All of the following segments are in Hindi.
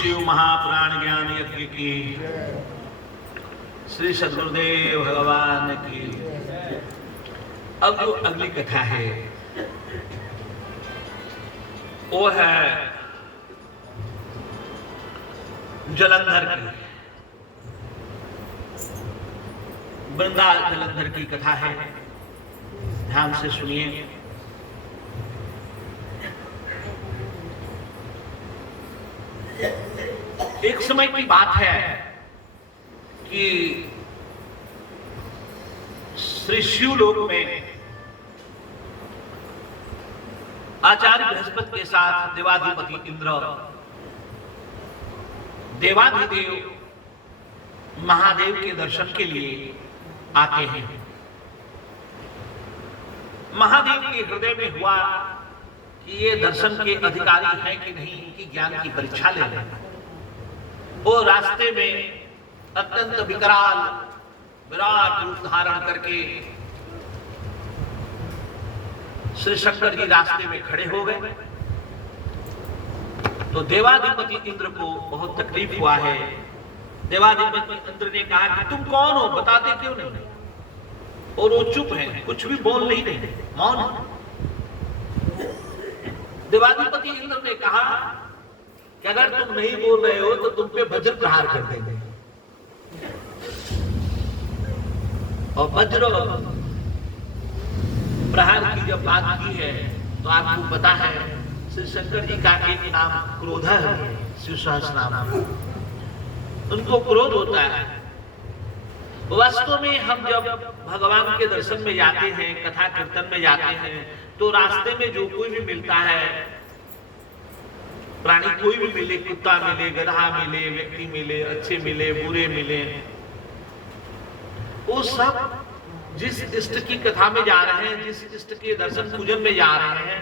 शिव महापुराण ज्ञान यज्ञ की, श्री सद्गुरुदेव भगवान की। अब जो अगली कथा है वो है जलंधर की, वृंदा जलंधर की कथा है। ध्यान से सुनिए। एक समय की बात है कि श्री शिवलोक में आचार्य बृहस्पति के साथ देवाधिपति इंद्र, देवाधिदेव महादेव के दर्शन के लिए आते हैं। महादेव के हृदय में हुआ कि ये दर्शन के अधिकारी हैं कि नहीं, इनकी ज्ञान की परीक्षा ले लें। वो रास्ते में अत्यंत विकराल विराट रूप धारण करके श्री शंकर जी रास्ते में खड़े हो गए। तो देवाधिपति इंद्र को बहुत तकलीफ हुआ है। देवाधिपति इंद्र ने कहा कि तुम कौन हो, बताते क्यों नहीं? और वो चुप है, कुछ भी बोल नहीं रहे, मौन। देवाधिपति इंद्र ने कहा कि अगर तुम नहीं बोल रहे हो तो तुम पे वज्र प्रहार कर देंगे। और वज्र प्रहार की जब बात की है तो आपको पता है श्री शंकर जी का एक नाम क्रोध है, शिव सहस्रनाम। उनको क्रोध होता है। वास्तव में हम जब भगवान के दर्शन में जाते हैं, कथा कीर्तन में जाते हैं, तो रास्ते में जो कोई भी मिलता है, प्राणी कोई भी मिले, कुत्ता मिले, गधा मिले, व्यक्ति मिले, अच्छे मिले, बुरे मिले, वो सब जिस इष्ट की कथा में जा रहे हैं, जिस इष्ट के दर्शन पूजन में जा रहे हैं,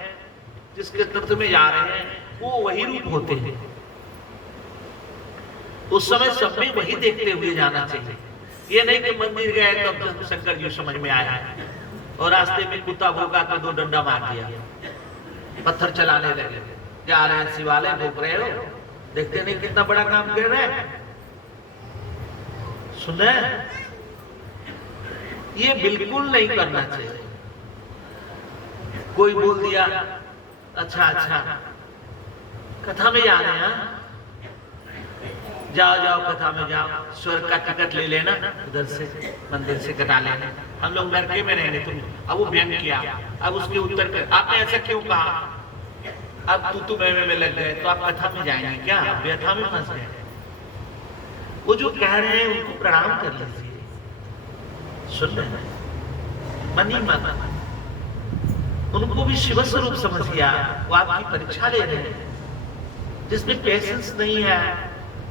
जिसके तीर्थ में जा रहे हैं, वो वही रूप होते हैं। उस समय सब में वही देखते हुए जाना चाहिए। ये नहीं कि मंदिर गए तब शंकर जी समझ में आया और रास्ते में कुत्ता भोगा तो दो डंडा मार दिया, पत्थर चलाने लगे। जा रहे हैं शिवालय, भोग रहे हो, देखते नहीं कितना बड़ा काम कर रहे हैं। सुने, ये बिल्कुल नहीं करना चाहिए। कोई बोल दिया अच्छा अच्छा कथा में जा रहे हैं, जाओ जाओ कथा में जाओ, स्वर्ग का टिकट ले लेना, उधर से मंदिर से कटा लेना, हम लोग नरके में रहेंगे। तुम अब वो व्यंग किया, अब उसके उत्तर कर, आपने ऐसा क्यों कहा? अब तू में लग गए तो आप कथा में जाएंगे क्या? व्यथा में फंस गए। वो जो कह रहे हैं उनको प्रणाम कर लीजिए। सुन रहे हैं, मन ही मन उनको भी शिव स्वरूप समझिए। वो आपकी परीक्षा ले रहे हैं। जिसमें पेशेंस नहीं है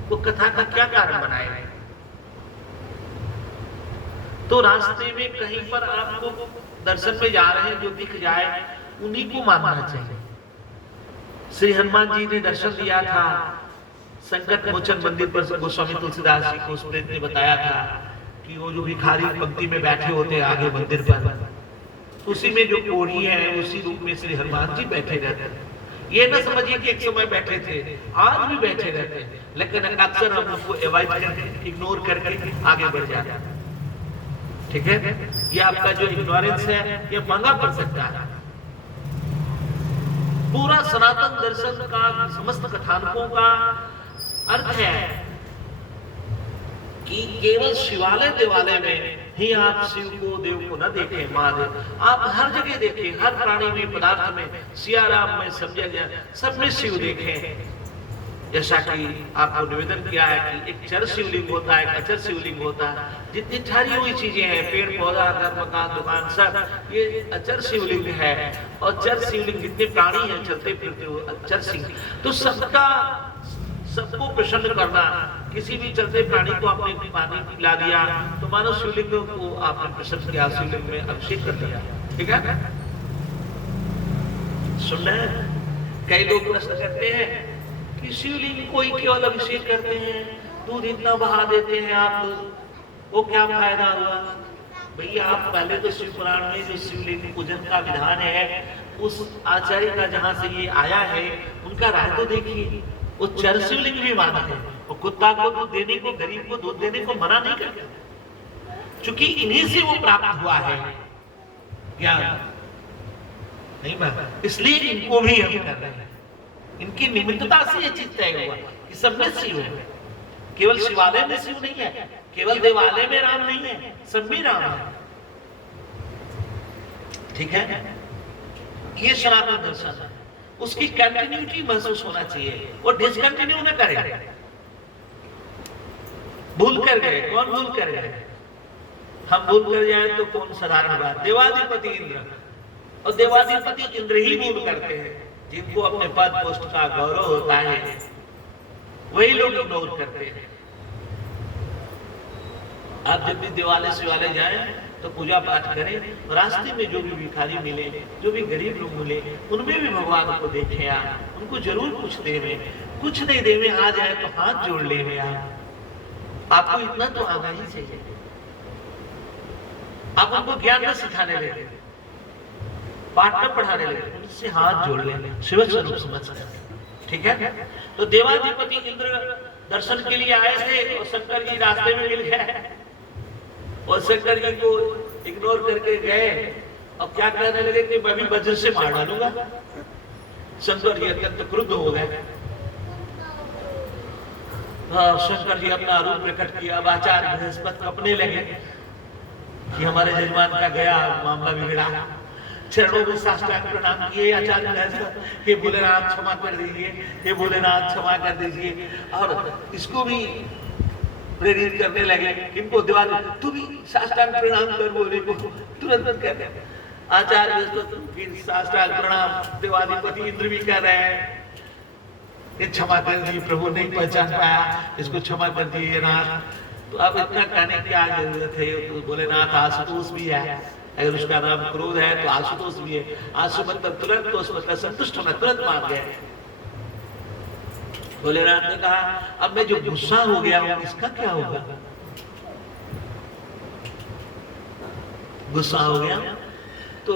वो कथा का क्या कारण बनाए? तो रास्ते में कहीं पर आपको दर्शन में जा रहे हैं, जो दिख जाए उन्हीं को मानना चाहिए। श्री हनुमान जी ने दर्शन दिया था संकट मोचन मंदिर पर। गोस्वामी तुलसीदास जी को उस प्रेत ने बताया था कि वो जो भिखारी पंक्ति में बैठे होते हैं आगे मंदिर पर, उसी में जो कोढ़ी है उसी रूप में श्री हनुमान जी बैठे रहते हैं। ये ना समझिए कि एक समय बैठे थे, आज भी बैठे रहते हैं, लेकिन अक्सर हम उनको अवॉइड करके, इग्नोर करके आगे बढ़ जाते हैं। ठीक है, ये आपका जो इग्नोरेंस है ये महंगा पड़ सकता है। पूरा सनातन दर्शन का, समस्त कथानकों का अर्थ है कि केवल शिवालय देवालय में ही आप शिव को, देव को न देखें, महादेव आप हर जगह देखें, हर प्राणी में, पदार्थ में, सियाराम में, सब जगह, सब में शिव देखें। जैसा कि आपको निवेदन किया है कि एक चर शिवलिंग होता है, एक अचर शिवलिंग होता है। जितनी ठहरी हुई चीजें हैं, पेड़ पौधा, घर मकान, दुकान, सब ये अचर शिवलिंग है। और चर शिवलिंग जितने प्राणी हैं चलते फिरते हुए अचर शिव, तो सबको प्रसन्न करना। किसी भी चलते प्राणी को आपने पानी पिला दिया तो मानो शिवलिंग को आपने प्रसन्न किया, शिवलिंग में अभिषेक कर दिया। ठीक है, सुन रहे हैं? कई लोग प्रश्न करते हैं कि शिवलिंग कोई केवल अभिषेक करते हैं, दूध इतना बहा देते हैं आप, वो क्या फायदा हुआ? भैया आप पहले तो शिव पुराण में जो शिवलिंग पूजन का विधान है, उस आचार्य का जहां से ये आया है उनका राय तो देखिए। वो चर शिवलिंग भी मानते हैं। वो कुत्ता को दूध देने को, गरीब को दूध देने को मना नहीं करते, क्योंकि इन्हीं से वो प्राप्त हुआ है ज्ञान। नहीं माना, इसलिए इनको भी हम कर रहे हैं। इनकी निमित्तता से ये चीज तय हुआ कि सब में शिव है। केवल शिवालय में शिव नहीं है, केवल देवालय में राम नहीं है, सब में राम है। ठीक है, ये सनातन दर्शन है। उसकी कंटिन्यूटी महसूस होना चाहिए, वो डिसकंटिन्यू न करे। भूल कर गए, कौन भूल कर गए? हम भूल कर जाए तो कौन साधारण बात। देवाधिपति इंद्र, और देवाधिपति इंद्र ही भूल करते हैं। जिनको अपने पद पोस्ट का गौरव होता है वही लोग इग्नोर करते हैं। आप जब भी दिवाले शिवालय जाएं तो पूजा पाठ करें, रास्ते में जो भी भिखारी मिले, जो भी गरीब लोग मिले, उनमें भी भगवान को देखें आप, उनको जरूर कुछ देवे। कुछ नहीं देवे आ जाए तो हाथ जोड़ लेवे आपको इतना तो आना ही चाहिए। आप उनको ज्ञान न सिखाने लगे, पाठ न पढ़ाने लगे, उनसे हाथ जोड़ लेंगे शिव स्वरूप समझ कर। ठीक है, तो देवाधिपति इंद्र दर्शन के लिए आए थे और शंकर जी रास्ते में मिल गए और शंकर जी को इग्नोर करके गए और क्या कहने लगे कि मैं भी वज्र से मार डालूंगा। शंकर जी अत्यंत क्रुद्ध हो गए। शंकर जी अपना रूप प्रकट किया, आचार्य बृहस्पति अपने लगे कि हमारे जजमान का गया मामला बिगड़ा। चरणों में साष्टांग प्रणाम किए आचार्य बृहस्पति, हे भोलेनाथ क्षमा कर दीजिए, हे भोलेनाथ क्षमा कर दीजिए। और इसको भी प्रेरित करने लगे, इनको दिवाली तू भी साष्टांग प्रणाम कर, बोले को तुरंत कर। आचार्य बृहस्पति फिर साष्टांग प्रणाम देवाधिपति इंद्र भी कर रहे हैं। क्षमा कर दीजिए प्रभु, नहीं पहचान पाया, इसको क्षमा कर दीजिए नाथ। तो अब इतना कहने की क्या जरूरत है? तो भोलेनाथ आशुतोष भी है, अगर उसका नाम क्रोध है तो आशुतोष भी है। आशु मतलब तुरंत, तो उसमें संतुष्ट होना, तुरंत मान गए। भोलेनाथ ने कहा अब मैं जो गुस्सा हो गया हूं इसका क्या होगा? गुस्सा हो गया तो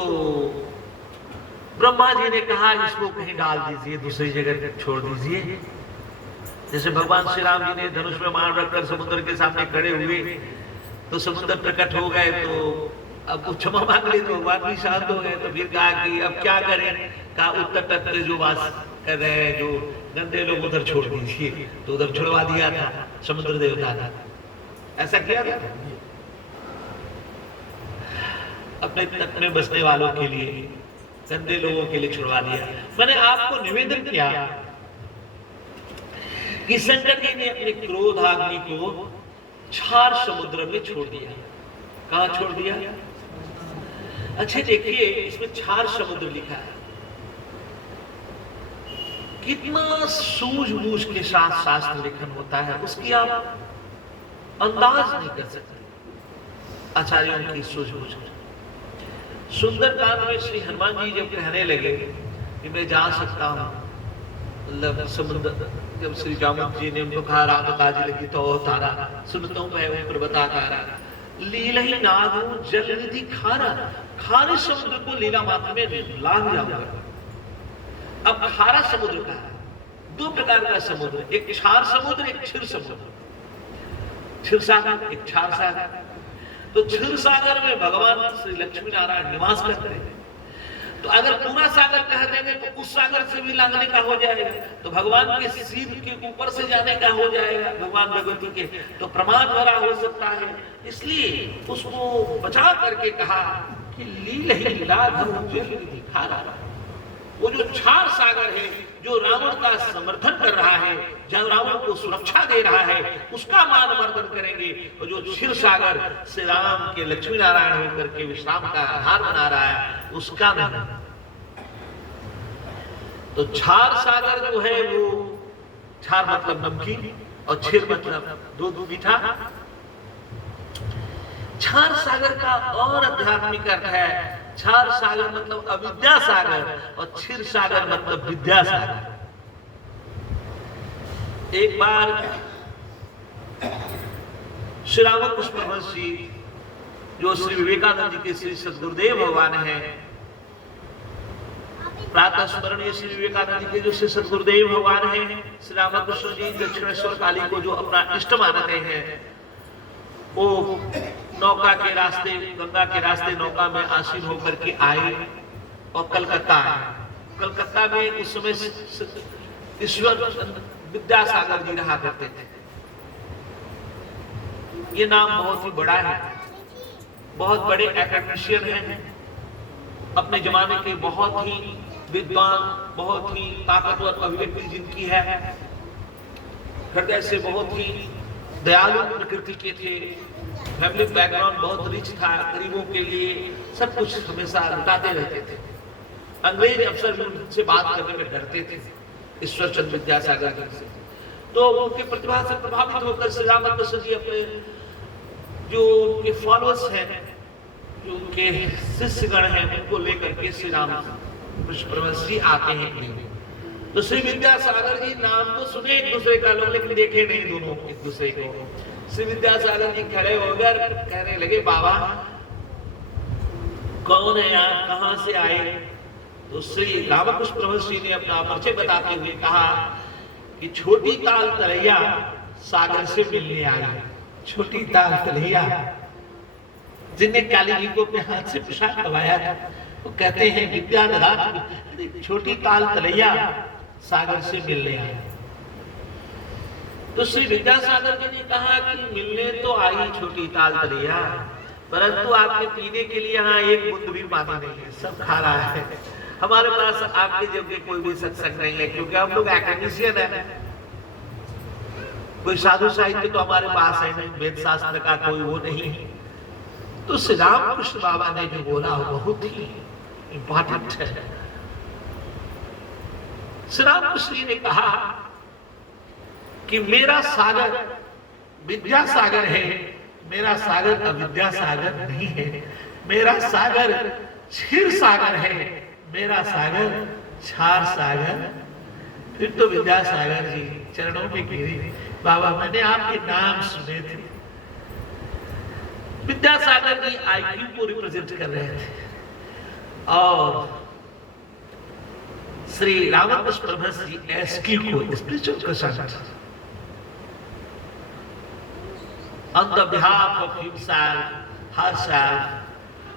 ब्रह्मा जी ने कहा इसको कहीं डाल दीजिए, दूसरी जगह छोड़ दीजिए। जैसे भगवान श्री राम जी ने धनुष में बाण रखकर समुद्र के सामने खड़े हुए तो समुद्र प्रकट हो गए, तो अब वो क्षमा मांग ले तो भगवान भी शांत हो गए। तो फिर कहा कि अब क्या करें? कहा उत्तर तट पे जो वास कर रहे हैं, जो गंदे लोग, उधर छोड़ दीजिए। तो उधर छुड़वा दिया था समुद्र देवता का। ऐसा किया था अपने तट में बसने वालों के लिए, गंदे लोगों के लिए छुड़वा दिया। मैंने आपको निवेदन किया कि शंकर जी ने अपने क्रोध आग्नि को 4 समुद्र में छोड़ दिया। कहां छोड़ दिया? अच्छा देखिए, इसमें 4 समुद्र लिखा है। कितना सूझबूझ के साथ शास्त्र लेखन होता है, उसकी आप अंदाज नहीं कर सकते आचार्यों की सूझबूझ। सुंदरकांड में श्री हनुमान जी जब कहने लगे कि मैं जा सकता हूं, मतलब समुद्र, जब श्री राम जी ने उनको कहा राम काज लगी तो तारा सुनता हूं मैं ऊपर बता तारा, लीला ही नाग जल निधि खारा, खारे समुद्र को लीला मात्र में लांग जाऊंगा। अब खारा समुद्र का है, 2 प्रकार का समुद्र, एक क्षार समुद्र, एक क्षीर समुद्र। क्षीर सागर, एक क्षार सागर। तो क्षीर सागर में भगवान श्री लक्ष्मी नारायण निवास करते हैं। तो अगर पूरा सागर कह देंगे तो उस सागर से भी लांघने का हो जाएगा, तो भगवान के सिर के ऊपर से जाने का हो जाएगा, भगवान भगवती के, तो प्रमाद भरा हो सकता है। इसलिए उसको बचा करके कहा कि लील ही लाघव दिखा रहा। वो जो क्षार सागर है, जो रावण का समर्थन कर रहा है, जब रावण को सुरक्षा दे रहा है, उसका मान मर्दन करेंगे। और जो क्षीर सागर श्री राम के लक्ष्मी नारायण होकर के विश्राम का आधार बना रहा है, उसका नहीं। तो क्षार सागर जो है वो, क्षार मतलब नमकीन और क्षीर मतलब दूध मीठा। क्षार सागर का और आध्यात्मिक अर्थ है, क्षार सागर मतलब अविद्या सागर और क्षीर सागर मतलब विद्या सागर। एक बार श्री रामकृष्ण परमहंस जी, जो श्री विवेकानंद जी के श्री सद्गुरुदेव भगवान हैं, प्रातः स्मरणीय श्री विवेकानंद जी के जो श्री सदगुरुदेव भगवान हैं, श्री रामकृष्ण जी दक्षिणेश्वर काली को जो अपना इष्ट मानते हैं, वो नौका के रास्ते, गंगा के रास्ते नौका में आसीन होकर के आए और कलकत्ता आए। कलकत्ता में उस समय ईश्वर विद्यासागर जी रहा करते थे। ये नाम बहुत ही बड़ा है, बहुत बड़े एकेडमिशियन हैं, अपने जमाने के बहुत ही विद्वान, बहुत ही ताकतवर अभिव्यक्ति जिनकी है, हृदय से बहुत ही दयालु प्रकृति के थे, फैमिली बैकग्राउंड बहुत रिच था, गरीबों के लिए सब कुछ हमेशा लुटाते रहते थे। अंग्रेज अफसर भी उनसे बात करने में डरते थे, ईश्वर चंद्र विद्यासागर जी से। तो उनके प्रतिभा से प्रभावित होकर श्री रामकृष्ण जी अपने जो उनके फॉलोअर्स हैं, जो उनके शिष्यगण हैं, उनको लेकर के श्री रामकृष्ण परमहंस जी आते हैं। तो श्री विद्यासागर जी नाम तो सुने एक दूसरे का लोग, लेकिन देखे नहीं दोनों एक दूसरे को। श्री विद्यासागर जी खड़े होकर कहने लगे, बाबा कौन है आप, कहां से आए? तो श्री रामकृष्ण परमहंस जी ने अपना परिचय बताते हुए कहा कि छोटी ताल तलैया सागर से मिलने आई। छोटी ताल तलैया, जिन्हें काली जी को अपने हाथ से प्रसाद करवाया था, वो कहते हैं विद्याधर छोटी ताल तलैया सागर से मिलने आए। तो श्री विद्यासागर जी ने कहा कि मिलने तो आई छोटी ताल तलैया, परंतु आपके पीने के लिए यहाँ एक बूंद भी पानी नहीं है, सब खा रहा है। हमारे पास आपके जब कोई भी सत्संग नहीं है, क्योंकि हम लोग एकेडमिशियन है, कोई साधु साहित्य तो हमारे पास है नहीं, वेद शास्त्र का कोई वो नहीं। तो श्री रामकृष्ण बाबा ने जो बोला वो बहुत ही इंपॉर्टेंट है। श्री रामकृष्ण जी ने कहा कि मेरा सागर विद्यासागर है, मेरा सागर अविद्यासागर नहीं है, मेरा सागर क्षीर सागर है, मेरा सागर क्षार सागर। फिर तो विद्यासागर जी चरणों में गिरे, बाबा मैंने आपके नाम सुने थे। विद्यासागर जी आईक्यू को रिप्रेजेंट कर रहे थे और श्री रामकृष्ण परमहंस जी एसक्यू को, spiritual question on the behalf of himself, her self,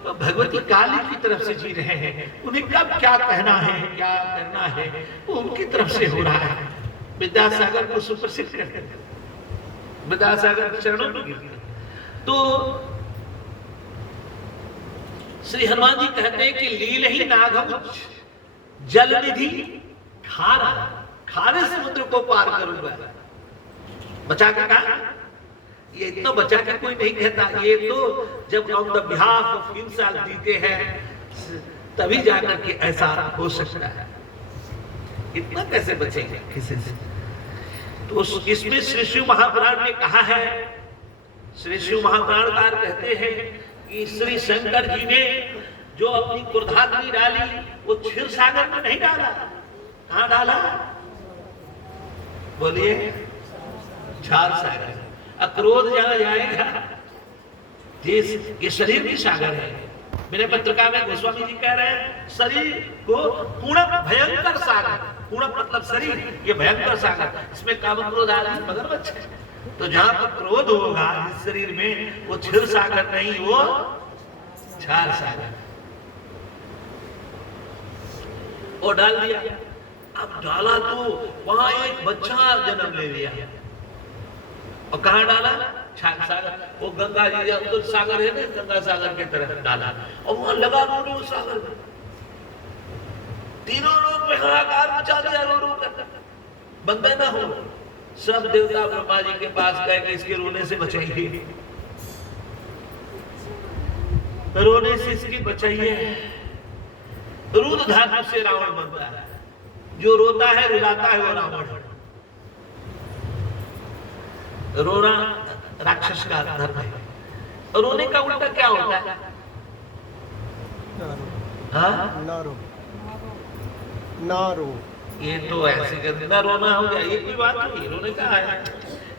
तो भगवती काली की तरफ से जी रहे हैं। उन्हें कब क्या कहना है, क्या करना है, वो उनकी तरफ से हो रहा है। विद्यासागर को सुप्रसिद्ध करते हैं, विद्यासागर चरणों में गिरते हैं। तो श्री हनुमान जी कहते हैं कि लील ही नागम जल निधि खारा, खारे समुद्र को पार करूंगा। बचा के कहा, ये तो बचा के कोई नहीं कहता, ये तो जब on the behalf of himself जीते हैं तभी जाकर के ऐसा हो सकता है। इतना कैसे बचेंगे किसी से? तो इसमें श्री शिव महापुराण में कहा है, श्री शिव महापुराणकार कहते हैं कि श्री शंकर जी ने जो अपनी क्रोधाग्नि डाली वो क्षीर सागर में नहीं डाला। कहां डाला? बोलिए, क्षार सागर। क्रोध जहां जाएगा, ये शरीर भी सागर है। मेरे पत्रिका में गोस्वामी जी कह रहे हैं शरीर को पूर्ण भयंकर सागर, पूर्ण मतलब शरीर, ये भयंकर सागर, इसमें काम क्रोध आदि मगरमच्छ है। तो जहां पर क्रोध होगा इस शरीर में, वो क्षीर सागर नहीं, वो क्षार सागर। और डाल दिया। अब डाला तो वहां एक बच्चा जन्म ले लिया। और कहां डाला? क्षार सागर। वो गंगा जी उधर सागर है ना, गंगा सागर की तरफ डाला और वहां लगा रो सागर में। तीनों लोग में हाहाकार मचा दिया, रो कर बंदे ना हो। सब देवता ब्रह्मा जी के पास गए कि इसके रोने से बचाइए, रोने से इसकी बचाइए। रुद्र धातु से रावण बनता है, जो रोता है रुलाता है वो रावण है। रोना राक्षस का धर्म है। रोने का उल्टा क्या होता है? नारो। ये तो ऐसे कर ना रोना हो गया, ये कोई बात नहीं। रोने का है,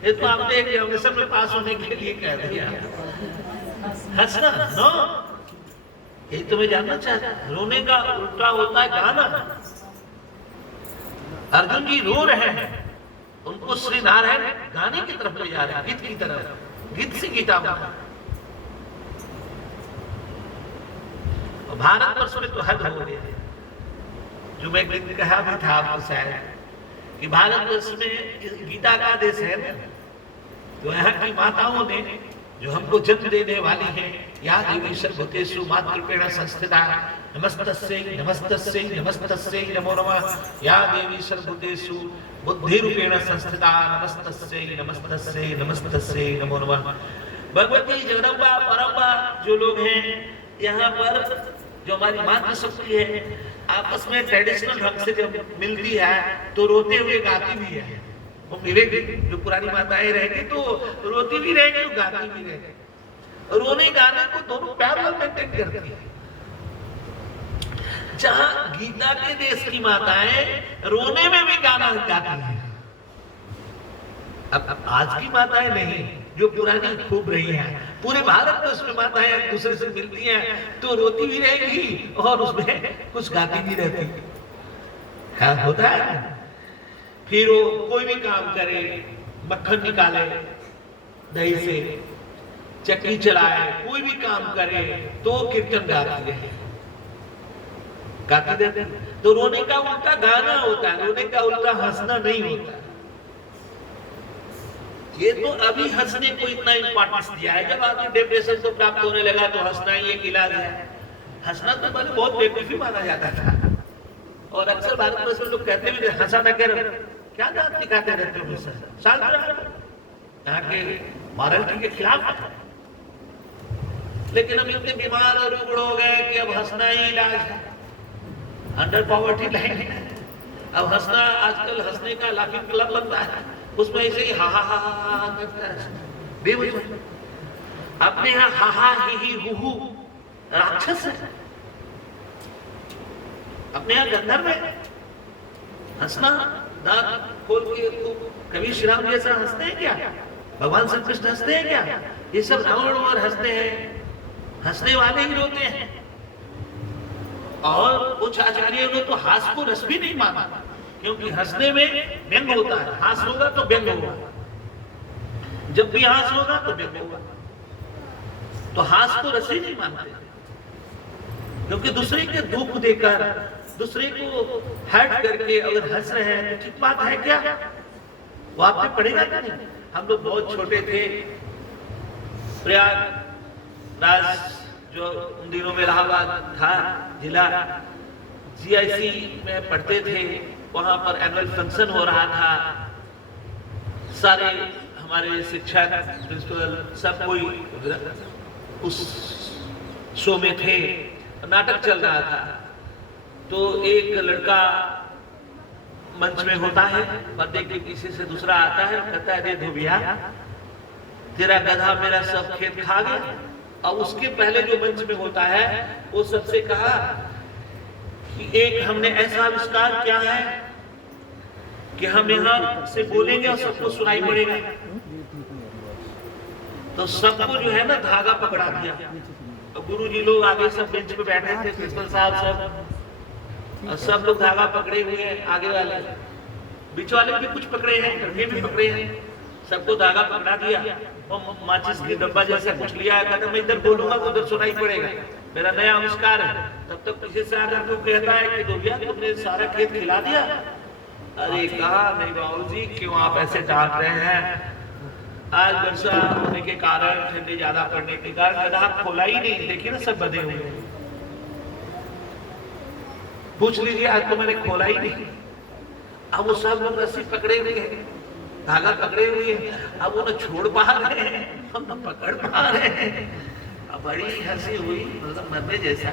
ये तो आपने एग्जामिनेशन में पास होने के लिए कह दिया। हंसना नो, यही तो मैं जानना चाहता हूं। रोने का उल्टा होता है गाना। अर्जुन जी रो रहे हैं, उनको श्री नारायण गाने की तरफ ले जा रहे हैं, गीत की तरफ, गीत से गीता बना। और भारतवर्ष में तो हद हो गया, जो मैं कहा भी था आपको शायद कि भारतवर्ष में गीता का आदेश है ना, तो यहाँ की माताओं ने जो हमको जन्म देने वाली है, या देवी सर्वभूतेषु मातृरूपेण संस्थिता नमस्तस्यै नमस्तस्यै नमस्तस्यै नमो नमः, या देवी सर्वभूतेषु बुद्धिरूपेण संस्थिता नमस्तस्यै नमस्तस्यै नमस्तस्यै नमो नमः। भगवती जगदम्बा परम्बा जो लोग हैं यहाँ पर, जो हमारी मातृशक्ति है, आपस में ट्रेडिशनल ढंग से जब मिलती है तो रोते हुए गाती भी है। वो मिलेगी, जो पुरानी माताएं रहेंगी तो रोती भी रहेगी और गाती भी रहेगी। रोने गाने को दोनों पैरेलल मेंटेन करती है। जहां गीता के देश की माताएं रोने में भी गाना गाती हैं। अब आज की माताएं नहीं, जो पुरानी खूब रही हैं, पूरे भारत में उसमें माताएं एक दूसरे से मिलती हैं तो रोती भी रहेगी और उसमें कुछ गाती भी रहती है। होता है। फिर वो कोई भी काम करे, मक्खन निकाले दही से, चक्की चलाए, कोई भी काम करे तो कीर्तन गाती रहे, गाती रहते। तो रोने का उल्टा गाना होता है, रोने का उल्टा हंसना नहीं होता। ये तो अभी हंसने को इतना इंपॉर्टेंस दिया है, जब आदमी डिप्रेशन को प्राप्त होने लगा तो हंसना ही एक इलाज है। हंसना तो पहले बहुत बेवकूफी माना जाता था, और अक्सर भारत में लोग कहते भी हंसा न कर, क्या दांत दिखाते रहते हो शांत रहो, यहाँ के मॉरलिटी के खिलाफ है। लेकिन हम इतने बीमार और रुग्ण हो गए कि अब हंसना ही इलाज है, अंडर पॉवर्टी लाइन है। अब हंसना, आजकल हंसने का लाफिंग क्लब बनता है, उसमें ऐसे ही हा हा हा हा करता है बेवजह। अपने यहाँ हा हा ही हु राक्षस है, अपने यहाँ गंधर्व है। हंसना, दांत खोल के कभी श्री राम जैसा हंसते हैं क्या? भगवान श्री कृष्ण हंसते हैं क्या? ये सब रावण और हंसते हैं, हंसने वाले ही रोते हैं। और कुछ आचार्यों ने तो हास्य को रस भी नहीं माना, क्योंकि हंसने में व्यंग होता है, हास्य होगा तो व्यंग होगा, जब भी हास्य होगा तो व्यंग होगा। तो हास्य को रस ही नहीं मानते, क्योंकि दूसरे के दुख देकर, दूसरे को हर्ट करके अगर हंस रहे हैं तो ठीक बात है क्या? वो आप पे पड़ेगा क्या? नहीं। हम लोग बहुत छोटे थे, प्रयागराज जो उन दिनों में इलाहाबाद था जिला, GIC में पढ़ते थे, वहां पर एनुअल फंक्शन हो रहा था। सारे हमारे शिक्षक, प्रिंसिपल, सब कोई उस शो में थे, नाटक चल रहा था। तो एक लड़का मंच में होता है, पर्दे के पीछे से दूसरा आता है, कहता है, रे धोबिया, तेरा गधा मेरा सब खेत खा गया। और उसके पहले जो मंच में होता है, वो सबसे कहा कि एक हमने ऐसा आविष्कार किया है कि हम यहाँ से बोलेंगे और सबको सुनाई पड़ेगा। तो सबको जो है ना धागा पकड़ा दिया। तो गुरुजी लोग आगे सब बेंच पे बैठे थे, प्रिंसिपल साहब सब लोग धागा पकड़े हुए हैं, आगे वाले, बीच वाले भी कुछ पकड़े हैं, ये भी पकड़े हैं, सबको धागा पकड़ा दिया। और माचिस की डब्बा जैसा कुछ लिया है, कहता मैं इधर बोलूंगा तो उधर सुनाई पड़ेगा, मेरा नया आविष्कार है। तब तक पीछे से आकर तो कहता है कि धोबिया तुमने सारा खेत खिला दिया। अरे कहा नहीं बाबूजी, क्यों आप ऐसे डांट रहे हैं? आज वर्षा होने के कारण, ठंडी ज्यादा पड़ने के कारण गधा खोला ही नहीं, देखिए ना सब बंधे हुए, पूछ लीजिए, आज तो मैंने खोला ही नहीं। अब वो सब लोग रस्सी पकड़े हुए हैं, धागा पकड़े हुए हैं, अब वो न छोड़ पा रहे हैं न पकड़ पा रहे हैं। अब बड़ी हंसी हुई, मतलब मरने जैसा।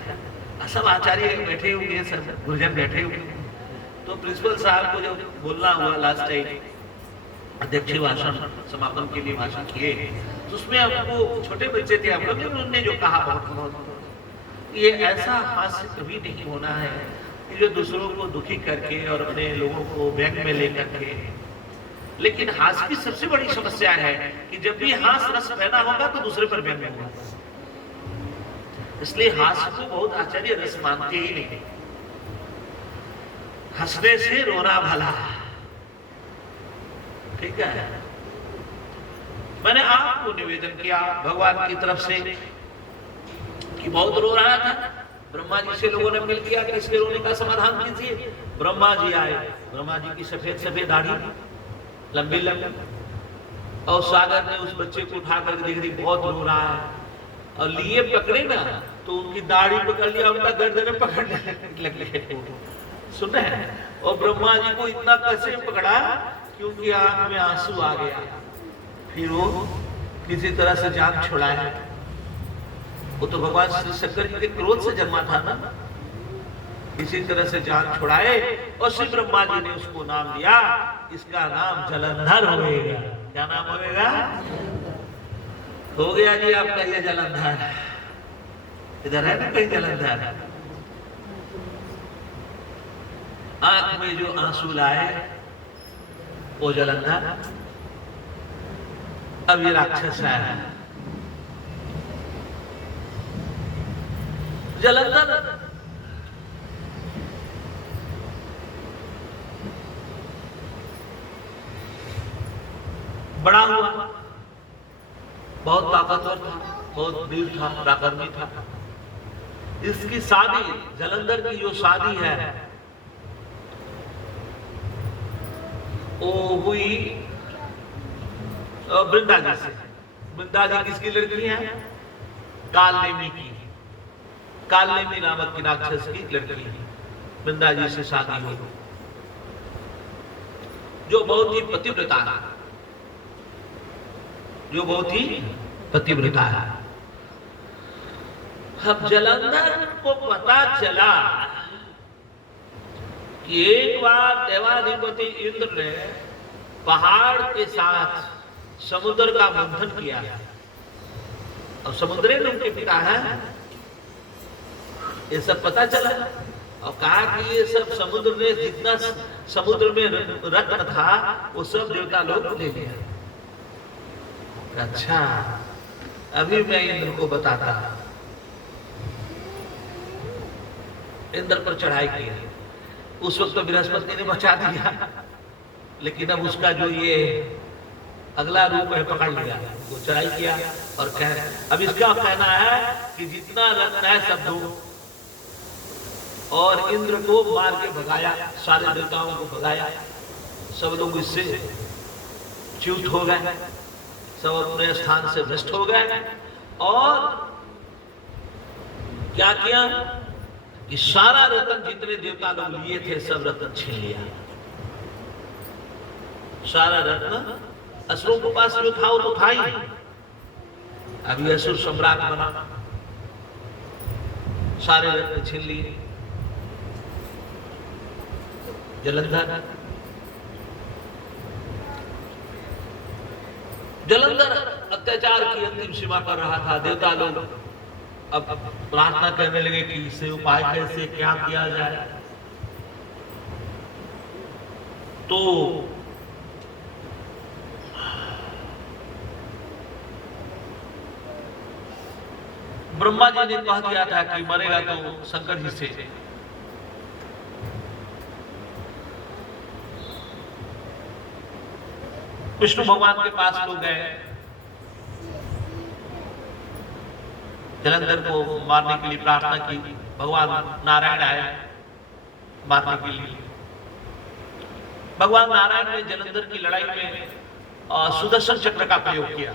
सब आचार्य बैठे हुए, सब गुरुजन बैठे हुए। तो प्रिंसिपल साहब को जब बोलना हुआ लास्ट टाइम, अध्यक्ष भाषण, समापन के लिए भाषण किए, तो उसमें हमको छोटे बच्चे थे हम लोग, उन्होंने जो कहा बहुत, ये ऐसा हास्य कभी नहीं होना है कि जो दूसरों को दुखी करके और अपने लोगों को व्यंग में लेकर के। लेकिन हास्य की सबसे बड़ी समस्या है कि जब भी हास्य रस पैदा होगा तो दूसरे पर व्यंग होगा। इसलिए हास्य को बहुत आचार्य रस मानते ही नहीं। हंसने से रोना भला, ठीक है। मैंने आपको निवेदन किया भगवान की तरफ से कि बहुत रो रहा था। ब्रह्मा जी से लोगों ने मिल किया कि इसके रोने का समाधान कीजिए। ब्रह्मा जी आए, ब्रह्मा जी की सफेद सफेद दाढ़ी, लंबी लंबी, और सागर ने उस बच्चे को उठा करके देख रही बहुत रो रहा है, और लिए पकड़े ना तो उनकी दाढ़ी पकड़ लिया, उनका गर्दन पकड़ने लगे। सुने, और ब्रह्मा जी को इतना कैसे पकड़ा कि उनकी आंख में आंसू आ गया। फिर वो किसी तरह से जान छुड़ाया। वो तो भगवान श्री शंकर जी के क्रोध से जन्मा था ना। इसी तरह से जान छुड़ाए और श्री ब्रह्मा जी ने उसको नाम दिया, इसका नाम जलंधर होगा। क्या नाम होगा? हो गया जी आपका ये जलंधर। इधर है ना कहीं जलंधर? आंख में जो आंसू लाए वो जलंधर। अब ये राक्षस है जलंधर। बड़ा हुआ, बहुत ताकतवर था, बहुत वीर था, पराक्रमी था। इसकी शादी, जलंधर की जो शादी है वो हुई वृंदा जी से। वृंदा जी किसकी लड़की है? कालनेमी की। कालनेमी नामक की राक्षस की लड़की वृंदा जी से शादी हुई, जो बहुत ही पतिव्रता है, जो बहुत ही पतिव्रता है। अब जलंधर को पता चला कि एक बार देवाधिपति इंद्र ने पहाड़ के साथ समुद्र का मंथन किया, और समुद्र में उनके पिता है, ये सब पता चला। और कहा कि ये सब समुद्र ने जितना समुद्र में रत्न था वो सब देवता लोग ले लिया। अच्छा, अभी मैं इंद्र को बताता। इंद्र पर चढ़ाई की। उस वक्त तो बृहस्पति ने बचा दिया, लेकिन अब उसका जो ये अगला रूप है पकड़ लिया, वो चढ़ाई किया और अब इसका कहना है कि जितना रत्न है सब दो, और इंद्र को मार के भगाया, सारे देवताओं को भगाया। सब लोग इससे च्युत हो गए, सब अपने स्थान से भ्रष्ट हो गए। और क्या किया कि सारा रत्न जितने देवता लोग लिए थे सब रत्न छीन लिया। सारा रत्न असुरों के पास जो था वो तो था ही। अभी असुर सम्राट बना, सारे रत्न छीन लिए। जलंधर अत्याचार की अंतिम सीमा पर रहा था। देवता लोग अब प्रार्थना करने लगे कि इससे उपाय कैसे, क्या किया जाए। तो ब्रह्मा जी ने कह दिया था कि मरेगा तो शंकर जी से। विष्णु भगवान के पास लोग गए, जलंधर को मारने के लिए प्रार्थना की। भगवान नारायण आए मारने के लिए। भगवान नारायण ने जलंधर की लड़ाई में सुदर्शन चक्र का प्रयोग किया।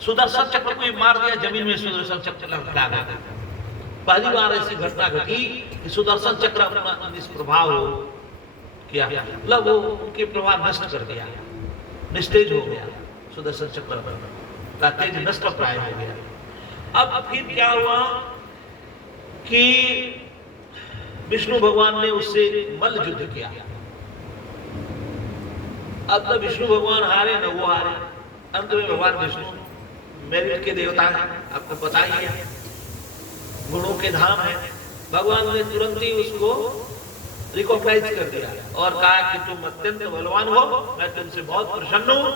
सुदर्शन चक्र को मार दिया, जमीन में सुदर्शन चक्र लगा गया। पहली बार ऐसी घटना घटी कि सुदर्शन चक्र अपना निष्प्रभाव किया, मतलब वो उनके प्रभाव नष्ट कर दिया, निस्तेज हो गया। सुदर्शन चक्र का तेज नष्ट प्राय हो गया। अब फिर क्या हुआ कि विष्णु भगवान ने उससे मल्ल युद्ध किया। अब तो विष्णु भगवान हारे न वो हारे। अंत में भगवान विष्णु मेरिट के देवता हैं, आपको पता ही है, गुणों के धाम है। भगवान ने तुरंत ही उसको रिकॉग्नाइज कर दिया और कहा कि तुम अत्यंत बलवान हो, मैं तुमसे बहुत प्रसन्न हूं,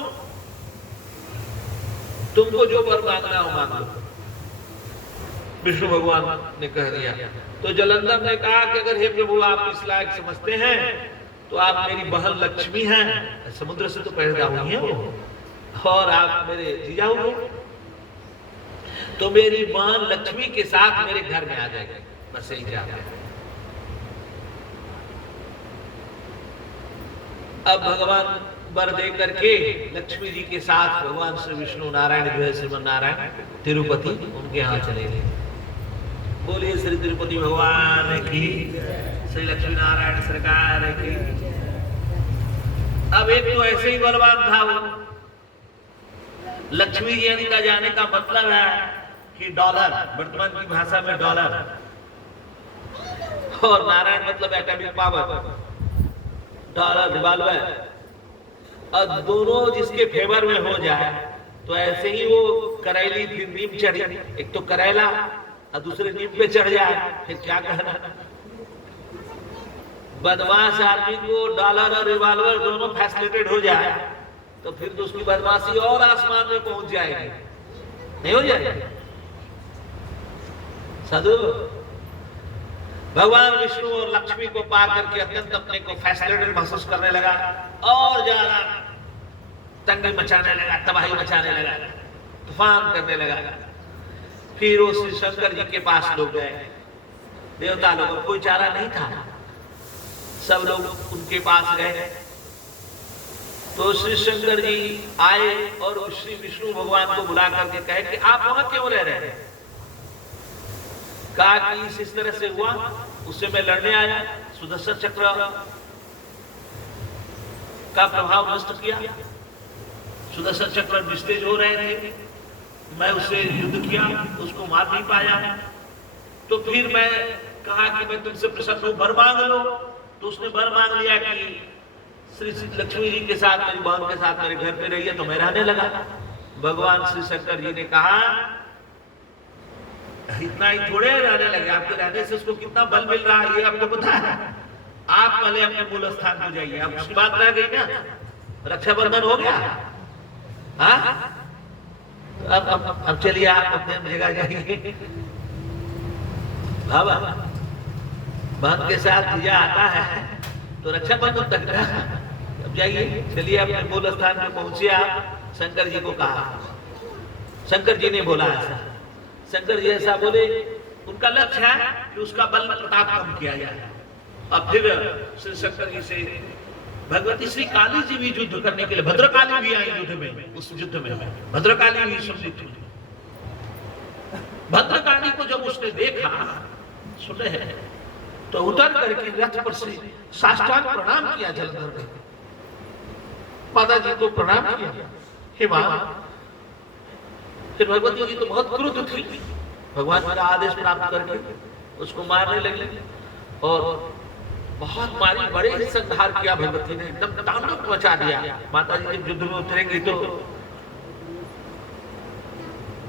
तुमको जो वर मांगना हो मांग लो। विष्णु भगवान ने कह दिया। तो जलंधर ने कहा कि अगर हे प्रभु आप इस लायक समझते हैं तो आप मेरी बहन लक्ष्मी हैं, समुद्र से तो पैदा हुई है वो, और आप मेरे जीजा हुए, तो मेरी बहन लक्ष्मी के साथ मेरे घर में आ जाएगी, बस यही चाहते हैं। अब भगवान वर दे करके लक्ष्मी जी के साथ भगवान श्री विष्णु नारायण जो है श्रीमन नारायण तिरुपति उनके यहाँ चले गए। बोलिए श्री तिरुपति भगवान की, श्री लक्ष्मी नारायण सरकार की। अब एक तो ऐसे ही बलवान था वो, लक्ष्मी जी का जाने का मतलब है कि डॉलर, वर्तमान की भाषा में डॉलर, और नारायण मतलब एटॉमिक पावर, डॉलर रिवॉल्वर, और दोनों जिसके फेवर में हो जाए तो ऐसे ही वो करैली फिर नीम चढ़ी, एक तो करैला और दूसरे नीम पे चढ़ जाए, फिर क्या कहना। बदमाश आदमी को डॉलर और रिवॉल्वर दोनों फैसिलिटेड हो जाए तो फिर तो उसकी बदमाशी और आसमान में पहुंच जाएगी, नहीं हो जाएगी। साधु भगवान विष्णु और लक्ष्मी को पार करके अत्यंत अपने को फैसिलिटेड महसूस करने लगा और ज्यादा तंगी मचाने लगा, तबाही मचाने लगा, तूफान करने लगा। फिर वो श्री शंकर जी के पास लोग गए, देवता लोगों को कोई चारा नहीं था, सब लोग उनके पास गए। तो श्री शंकर जी आए और श्री विष्णु भगवान को बुला करके कहे कि आप वहां क्यों रह रहे हैं। कहा कि इस तरह से हुआ, उससे मैं लड़ने आया, सुदर्शन चक्र का प्रभाव नष्ट किया, सुदर्शन चक्र निस्तेज हो रहे थे, मैं उससे युद्ध किया, उसको मार नहीं पाया। तो फिर मैं कहा कि मैं तुमसे प्रसन्न हूं, वर मांग लो। तो उसने वर मांग लिया कि श्री लक्ष्मी जी के साथ, मेरी बहन के साथ मेरे घर पे रहिए, तो मैं रहने लगा। भगवान श्री शंकर जी ने कहा इतना ही थोड़े रहने लगे, आपके रहने से उसको कितना बल मिल रहा है ये आपको पता है। आप पहले अपने मूल स्थान पर जाइए। अब उसकी बात रह गई ना, रक्षाबंधन हो गया, हाँ अब चलिए आप अपने जगह जाइए। बाबा बहन के साथ जीजा आता है तो रक्षाबंधन तक ना, अब जाइए, चलिए अपने मूल स्थान पे पहुंचिए। आप शंकर जी को कहा, शंकर जी ने बोला ऐसा, शंकर जी ऐसा बोले, उनका लक्ष्य है कि उसका बल प्रताप कम किया जाए। अब फिर श्री शंकर जी से भगवती श्री काली जी भी युद्ध करने के लिए, भद्रकाली भी आई युद्ध में, उस युद्ध में भद्रकाली भी सम्मिलित हुई। भद्रकाली को जब उसने देखा, सुने हैं, तो उतर करके रथ पर से साष्टांग प्रणाम किया जलंधर ने, माता जी को प्रणाम किया। हे मां, फिर भगवती जी तो बहुत क्रुद्ध थी, भगवान का आदेश प्राप्त करके उसको मारने लगी और बहुत मारी, बड़े ही संहार किया भगवती ने, एकदम तांडव मचा दिया। माता जी जब युद्ध में उतरेंगी तो,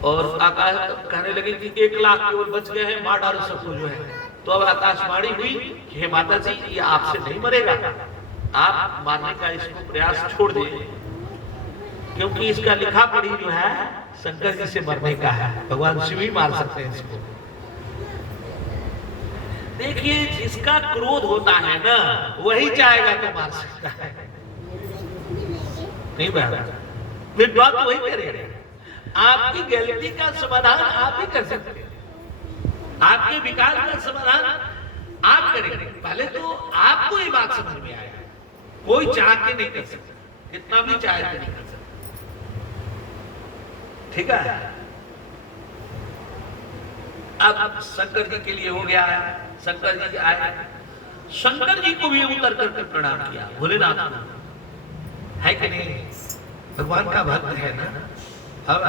और आकाश कहने लगी कि 1 लाख केवल बच गए हैं, मार डालो सबको जो है। तो अब आकाशवाणी हुई कि हे माता जी, ये आपसे नहीं मरेगा, आप मारने का इसको प्रयास छोड़ दीजिए, क्योंकि इसका लिखा पढ़ी जो है शंकर जी से मरने का है, भगवान शिव ही मार सकते हैं इसको। देखिए, जिसका क्रोध होता है ना, वही चाहेगा तो मार सकता है, नहीं बहरा, विद्वान तो वही करेगा। आपकी गलती का समाधान आप ही कर सकते हैं, आपके विकास का समाधान आप करेंगे। पहले तो आपको ये बात समझ में आएगा, कोई चाह के नहीं कर सकता, कितना भी चाहे तो नहीं कर सकता, ठीक है। अब शंकर जी के लिए हो गया है, शंकर जी आए, शंकर जी को भी उतर करके प्रणाम किया, भोलेनाथ को, है कि नहीं, भगवान का भक्त है ना। अब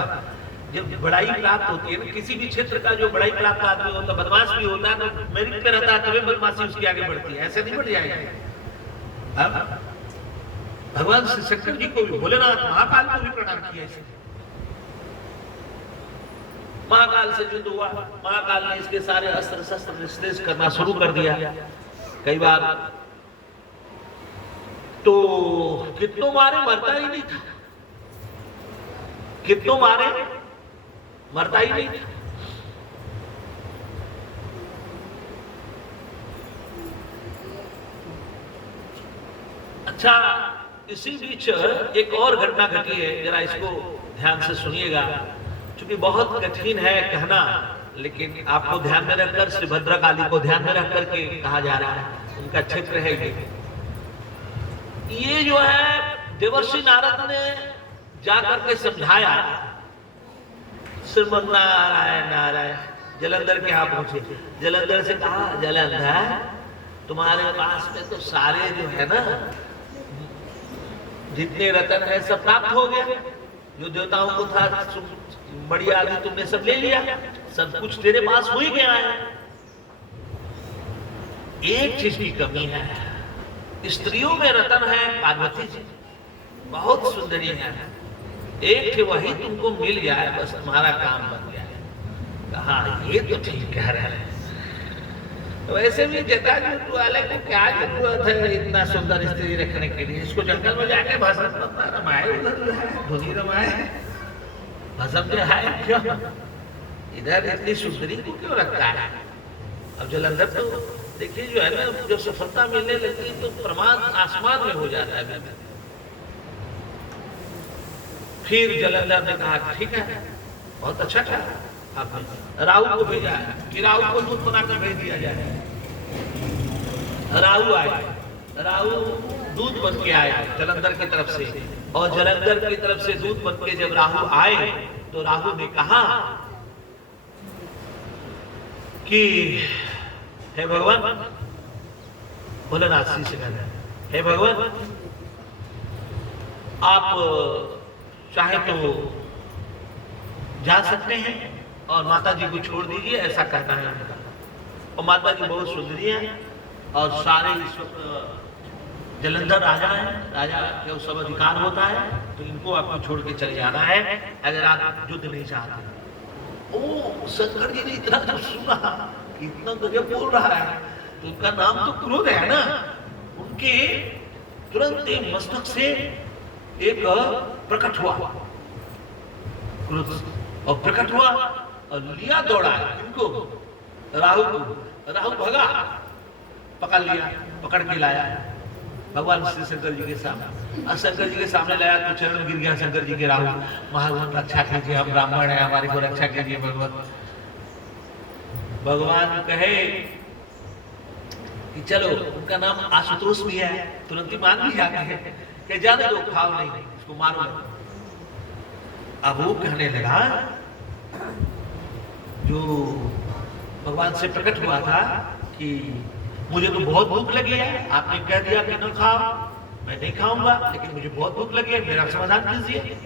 जब बड़ाई प्राप्त होती है ना, किसी भी क्षेत्र का जो बड़ाई प्राप्त आदमी होता है, बदमाश भी होता है, तो मेरिट पे रहता है, तभी बदमाशी उसकी आगे बढ़ती है, ऐसे नहीं बढ़ जाएगा। अब भगवान श्री शंकर जी को भी, भोलेनाथ महाकाल को भी प्रणाम किया इसने। महाकाल से युद्ध हुआ, महाकाल ने इसके सारे अस्त्र शस्त्र निस्तेज करना शुरू कर दिया। कई बार तो कितनों मारे मरता ही नहीं था, कितनों मारे मरता ही नहीं था। अच्छा, इसी बीच एक और घटना घटी है, जरा इसको ध्यान से सुनिएगा, क्योंकि बहुत कठिन है कहना, लेकिन आपको ध्यान में रखकर, श्री भद्रकाली को ध्यान में रख करके कहा जा रहा है, उनका क्षेत्र है ये जो है देवर्षि नारद ने जाकर के समझाया, श्रीमन नारायण नारायण, जलंधर के यहाँ पहुंचे। जलंधर से कहा, जलंधर तुम्हारे पास में तो सारे जो है ना, जितने रतन है सब प्राप्त हो गए, जो देवताओं को था बढ़िया आदि तुमने सब ले लिया, सब कुछ तेरे पास हो ही गया है। एक चीज की कमी है, स्त्रियों में रतन है पार्वती जी, बहुत सुंदरी है, एक थे वही तुमको मिल जाए, बस तुम्हारा काम बन गया है। कहा ये तो ठीक कह रहे हैं, वैसे भी जटाजूट वाले को क्या जरूरत है इतना सुंदर स्त्री रखने के लिए, इसको जंगल में जाके भस्म रमाए, धुनी रमाए, भस्म जो है क्यों इधर इतनी सुंदरी को क्यों रखता है। अब जलंधर तो देखिए जो है ना, जो सफलता मिलने लगती तो प्रमाद आसमान में हो जाता है। फिर जलंधर ने कहा ठीक है, बहुत अच्छा था, आप राहु को भेजा कि राहु को दूध बनाकर भेज दिया जाए। राहु आए, राहु दूध बन के आए जलंधर की तरफ से, और जलंधर की तरफ से दूध बन के जब राहु आए तो राहु ने कहा कि हे भगवान, भोलेनाथ श्री से कहना, हे भगवान आप चाहे तो जा सकते हैं और माता जी को छोड़ दीजिए, ऐसा कहना है उनका। और माता जी बहुत सुंदरी है और सारे इस वक्त जलंधर राजा है, राजा के उस सब अधिकार होता है, तो इनको आपको छोड़ के चले जाना है अगर आप युद्ध नहीं चाहते। ओ शंकर जी ने इतना तो सुना, इतना तो जब बोल रहा है तो उनका नाम तो क्रोध है ना, उनके तुरंत एक मस्तक से एक प्रकट हुआ क्रोध, और प्रकट हुआ और लिया दौड़ा इनको, राहु को। राहु भगा, पकड़ लिया, पकड़ के लाया भगवान श्री शंकर जी के सामने। और शंकर जी के सामने लाया तो चरण गिर गया शंकर जी के। राहु, महाराज रक्षा कीजिए, हम ब्राह्मण हैं, हमारी को रक्षा कीजिए भगवान। भगवान कहे कि चलो, उनका नाम आशुतोष भी है, तुरंत ही मान भी जाते हैं कि जाने दो, खाओ नहीं, इसको मारो। अब वो कहने लगा, जो भगवान से प्रकट हुआ था कि मुझे तो बहुत भूख लगी है, आपने कह दिया कि न खाओ, मैं नहीं खाऊंगा, लेकिन मुझे बहुत भूख लगी है, मेरा समाधान कीजिए।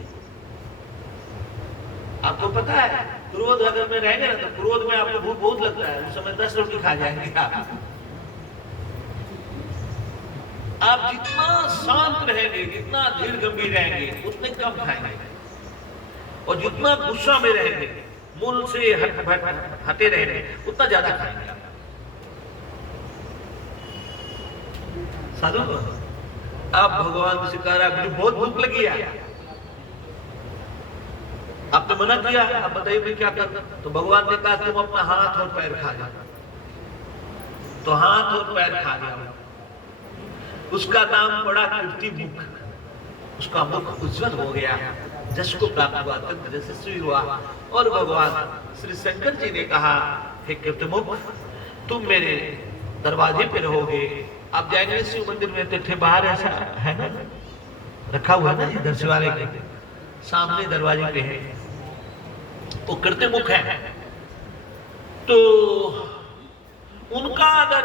आपको पता है क्रोध अगर में रहेंगे ना, तो क्रोध में आपको भूख बहुत लगता है, उस समय 10 रोटी खा जाएंगे आप जितना शांत रहेंगे, जितना धीर गंभीर रहेंगे, उतने कम खाएंगे, और जितना गुस्सा में रहेंगे, मूल से हटे रहेंगे, उतना ज्यादा खाएंगे। साधु, अब भगवान से कह रहा मुझे बहुत भूख लगी है, आपने मना किया, अब बताइए मैं क्या कर। तो भगवान ने कहा तुम अपना हाथ और पैर खा लो। तो हाथ और पैर खा लिया, उसका नाम पड़ा कीर्ति मुख, उसका मुख उज्जवल हो गया, जश को प्राप्त हुआ, तंत्र यशस्वी हुआ। और भगवान श्री शंकर जी ने कहा हे कीर्ति मुख, तुम मेरे दरवाजे पे रहोगे। आप जाएंगे शिव मंदिर में, तो बाहर ऐसा है ना, रखा हुआ है ना इधर शिवालय के सामने दरवाजे पे है, वो कीर्ति मुख है। तो उनका अगर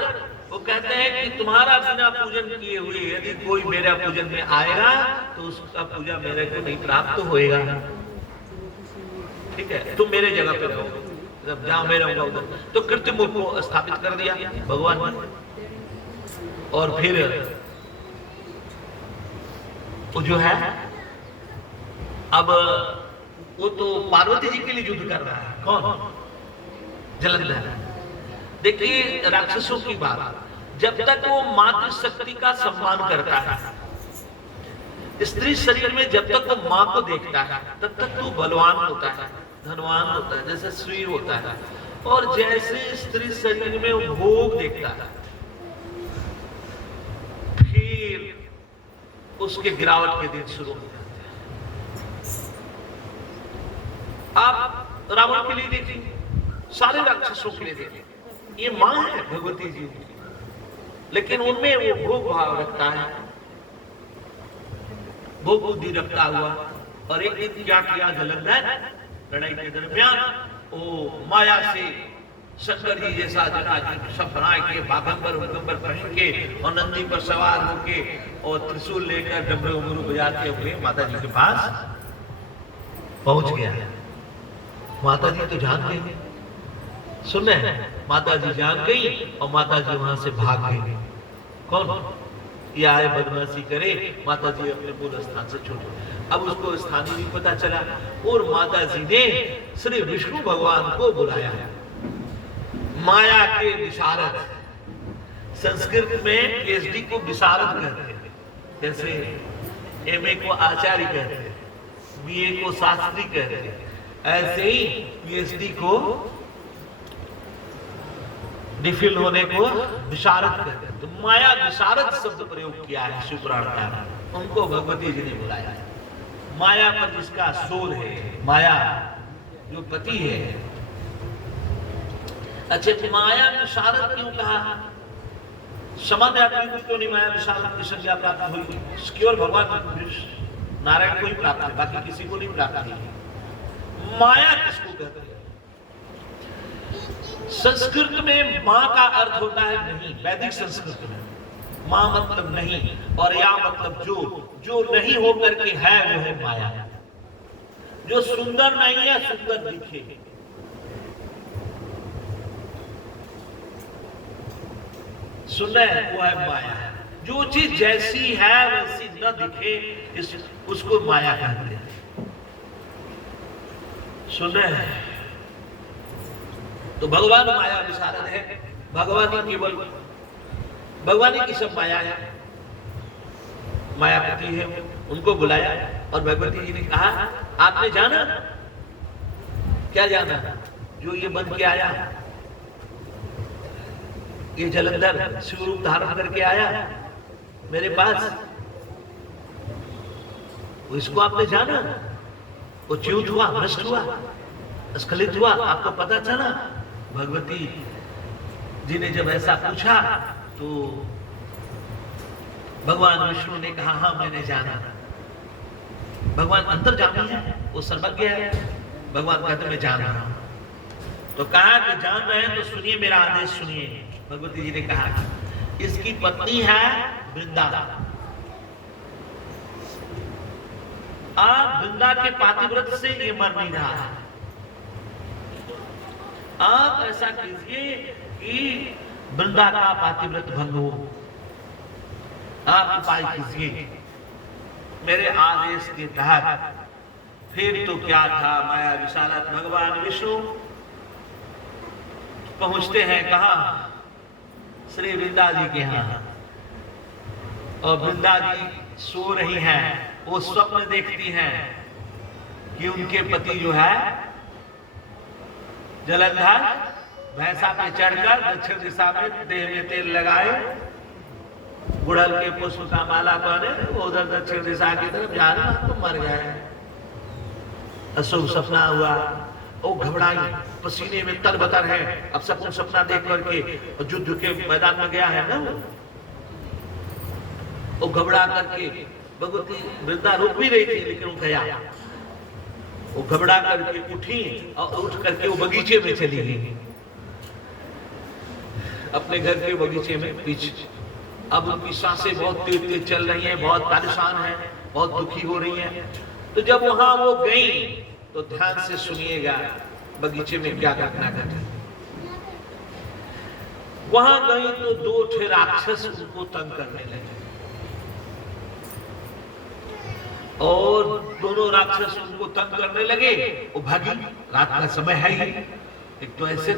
वो कहते हैं कि तुम्हारा बिना पूजन किए हुए यदि कोई मेरा पूजन में आएगा तो उसका पूजा मेरे को नहीं प्राप्त होएगा। ठीक है, तुम मेरे जगह पे रहो, जब जहां मैं रहूंगा उधर। तो कीर्ति मुख को स्थापित कर दिया भगवान ने। और फिर वो जो है, अब वो तो पार्वती जी के लिए युद्ध कर रहा है। कौन? जलंधर। देखिए राक्षसों की बात, जब तक वो मातृशक्ति का सम्मान करता है, स्त्री शरीर में जब तक वो मां को देखता है तब तक तो बलवान होता है, धनवान होता है, जैसे श्री होता है। और जैसे स्त्री शरीर में वो भोग देखता है, फिर उसके गिरावट के दिन शुरू हो जाते हैं। आप रावण के लिए देखिए, सारे राक्षसों के लिए देखिए, ये मां है भगवती जी, लेकिन उनमें वो भोग भाव रखता है, भोग बुद्धि रखता हुआ। और एक दिन क्या किया जलंधर लड़ाई के दरमियान, वो माया से शंकर जी जैसा जना सब बना के बागंबर उगंबर पहन के और नंदी पर सवार होके और त्रिशूल लेकर डमरू उमरू बजाते हुए माता जी के पास पहुंच गया। माता जी तो जान गई, सुन रहे हैं, माता जी जान गई और माता जी वहां से भाग गई। कौन? ये आए बदमाशी करे, माता जी अपने मूल स्थान से छूटे। अब उसको स्थान ही नहीं पता चला और माता जी ने श्री विष्णु भगवान को बुलाया। माया के विशारद, संस्कृत में पीएचडी को विशारद कहते हैं, जैसे एमए को आचार्य कहते हैं, बीए को शास्त्री कहते हैं, ऐसे ही पीएचडी को डिफिल होने को विशारद कहते हैं। तो माया विशारद शब्द प्रयोग किया है शिवपुराण में, उनको भगवती जी ने बुलाया है। माया पर जिसका शोध है, माया जो पति है। अच्छा, माया विशारद क्यों कहा? सामान्य आदमी को तो नहीं माया विशारद की संज्ञा प्राप्त हुई, केवल भगवान नारायण को ही प्राप्त है, बाकी किसी को नहीं प्राप्त है। माया किसको कहते हैं? संस्कृत में मां का अर्थ होता है नहीं, वैदिक संस्कृत में मां मतलब नहीं और या मतलब जो नहीं होकर के है वो है माया। जो सुंदर नहीं है, सुंदर दिखे, सुन रहे हैं, वो है माया। जो चीज जैसी है वैसी न दिखे, उसको माया कहते हैं। सुन रहे हैं? तो भगवान माया विशारद है, भगवान ही केवल भगवान ही की सब माया है, मायापति है। उनको बुलाया और भगवती जी ने कहा, आपने जाना? क्या जाना? जो ये बन के आया, ये जलंधर शिवरूप धारण करके आया मेरे पास, इसको आपने जाना? वो च्युत हुआ, नष्ट हुआ, स्खलित हुआ, आपको पता चला? भगवती जी ने जब ऐसा पूछा तो भगवान विष्णु ने कहा, हाँ मैंने जाना। भगवान अंतर्यामी है, वो सर्वज्ञ है। भगवान कहते मैं जान रहा हूं। तो कहा कि जान रहे हैं तो सुनिए, मेरा आदेश सुनिए। भगवती जी ने कहा, इसकी पत्नी है वृंदा। आप वृंदा के पातिव्रत से ये मर नहीं रहा है। आप ऐसा कीजिए कि वृंदा का पातिव्रत भंग हो, आप उपाय कीजिए मेरे आदेश के तहत। फिर तो क्या था, माया विशारद भगवान विष्णु पहुंचते हैं कहा? श्री वृंदा जी के यहाँ। और वृंदा जी सो रही हैं, वो स्वप्न देखती हैं कि उनके पति जो है जलंधर भैंसा पे चढ़कर दक्षिण दिशा में देह में तेल लगाए, गुड़हल के पुष्प का माला पहने, वो उधर दक्षिण दिशा की तरफ जा रहे हैं, तो मर गए। अशुभ सपना हुआ, वो घबराई, पसीने में तरबतर है। अब सपन सपना देख करके युद्ध के मैदान में गया है ना, वो घबरा करके भगवती वृंदा रुक भी रही थी, लेकिन वो गया, वो घबरा करके उठी और उठ करके वो बगीचे में चली गई, अपने घर के बगीचे में पीछे। अब उनकी सांसें बहुत तेज तेज चल रही हैं, बहुत परेशान है, बहुत दुखी हो रही हैं। तो जब वहां वो गई तो ध्यान से सुनिएगा बगीचे में क्या घटना घटी। वहां गई तो दो ठे राक्षस उनको तंग करने लगे और दोनों राक्षस उनको तंग करने लगे। वो भागी, रात का समय है ही, एक तो ऐसे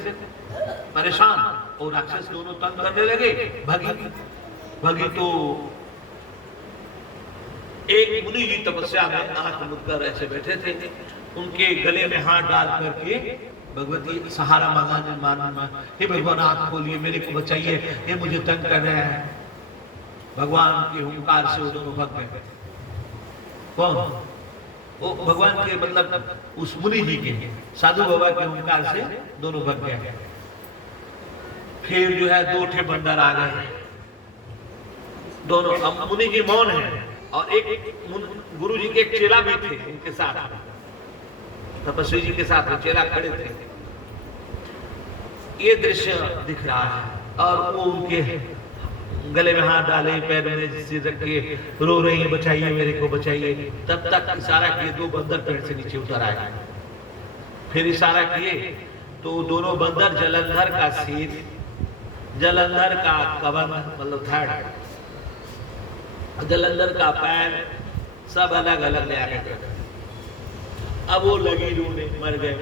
परेशान, और राक्षस दोनों तंग करने लगे, भागी तो एक मुनि जी तपस्या में आंख मूंद कर ऐसे बैठे थे, उनके गले में हाथ डाल करके भगवती सहारा मांगा, हे भगवान आंख खोलिए, मेरे को बचाइए, ये मुझे तंग कर रहे हैं। भगवान के हुंकार से वो दोनों भग गए। कौन? वो भगवान के मतलब उस मुनि जी के साधु बाबा के ओंकार से दोनों भग गए। फिर जो है 2 ठे बंदर आ गए, दोनों। अब मुनि जी मौन है और एक गुरु जी के एक चेला भी थे उनके साथ, तपस्वी जी के साथ वो चेला खड़े थे। ये दृश्य दिख रहा है और वो उनके गले में हाथ डाले, पैर में सिर रख के रो रही है, बचाइए मेरे को बचाइए। तब तक इशारा किए 2 बंदर पेड़ से नीचे उतर आए। फिर इशारा किए तो दोनों बंदर जलंधर का सिर, जलंधर का कवन मतलब धड़, जलंधर का पैर सब अलग अलग ले आके। अब वो लगी रोने, मर गए।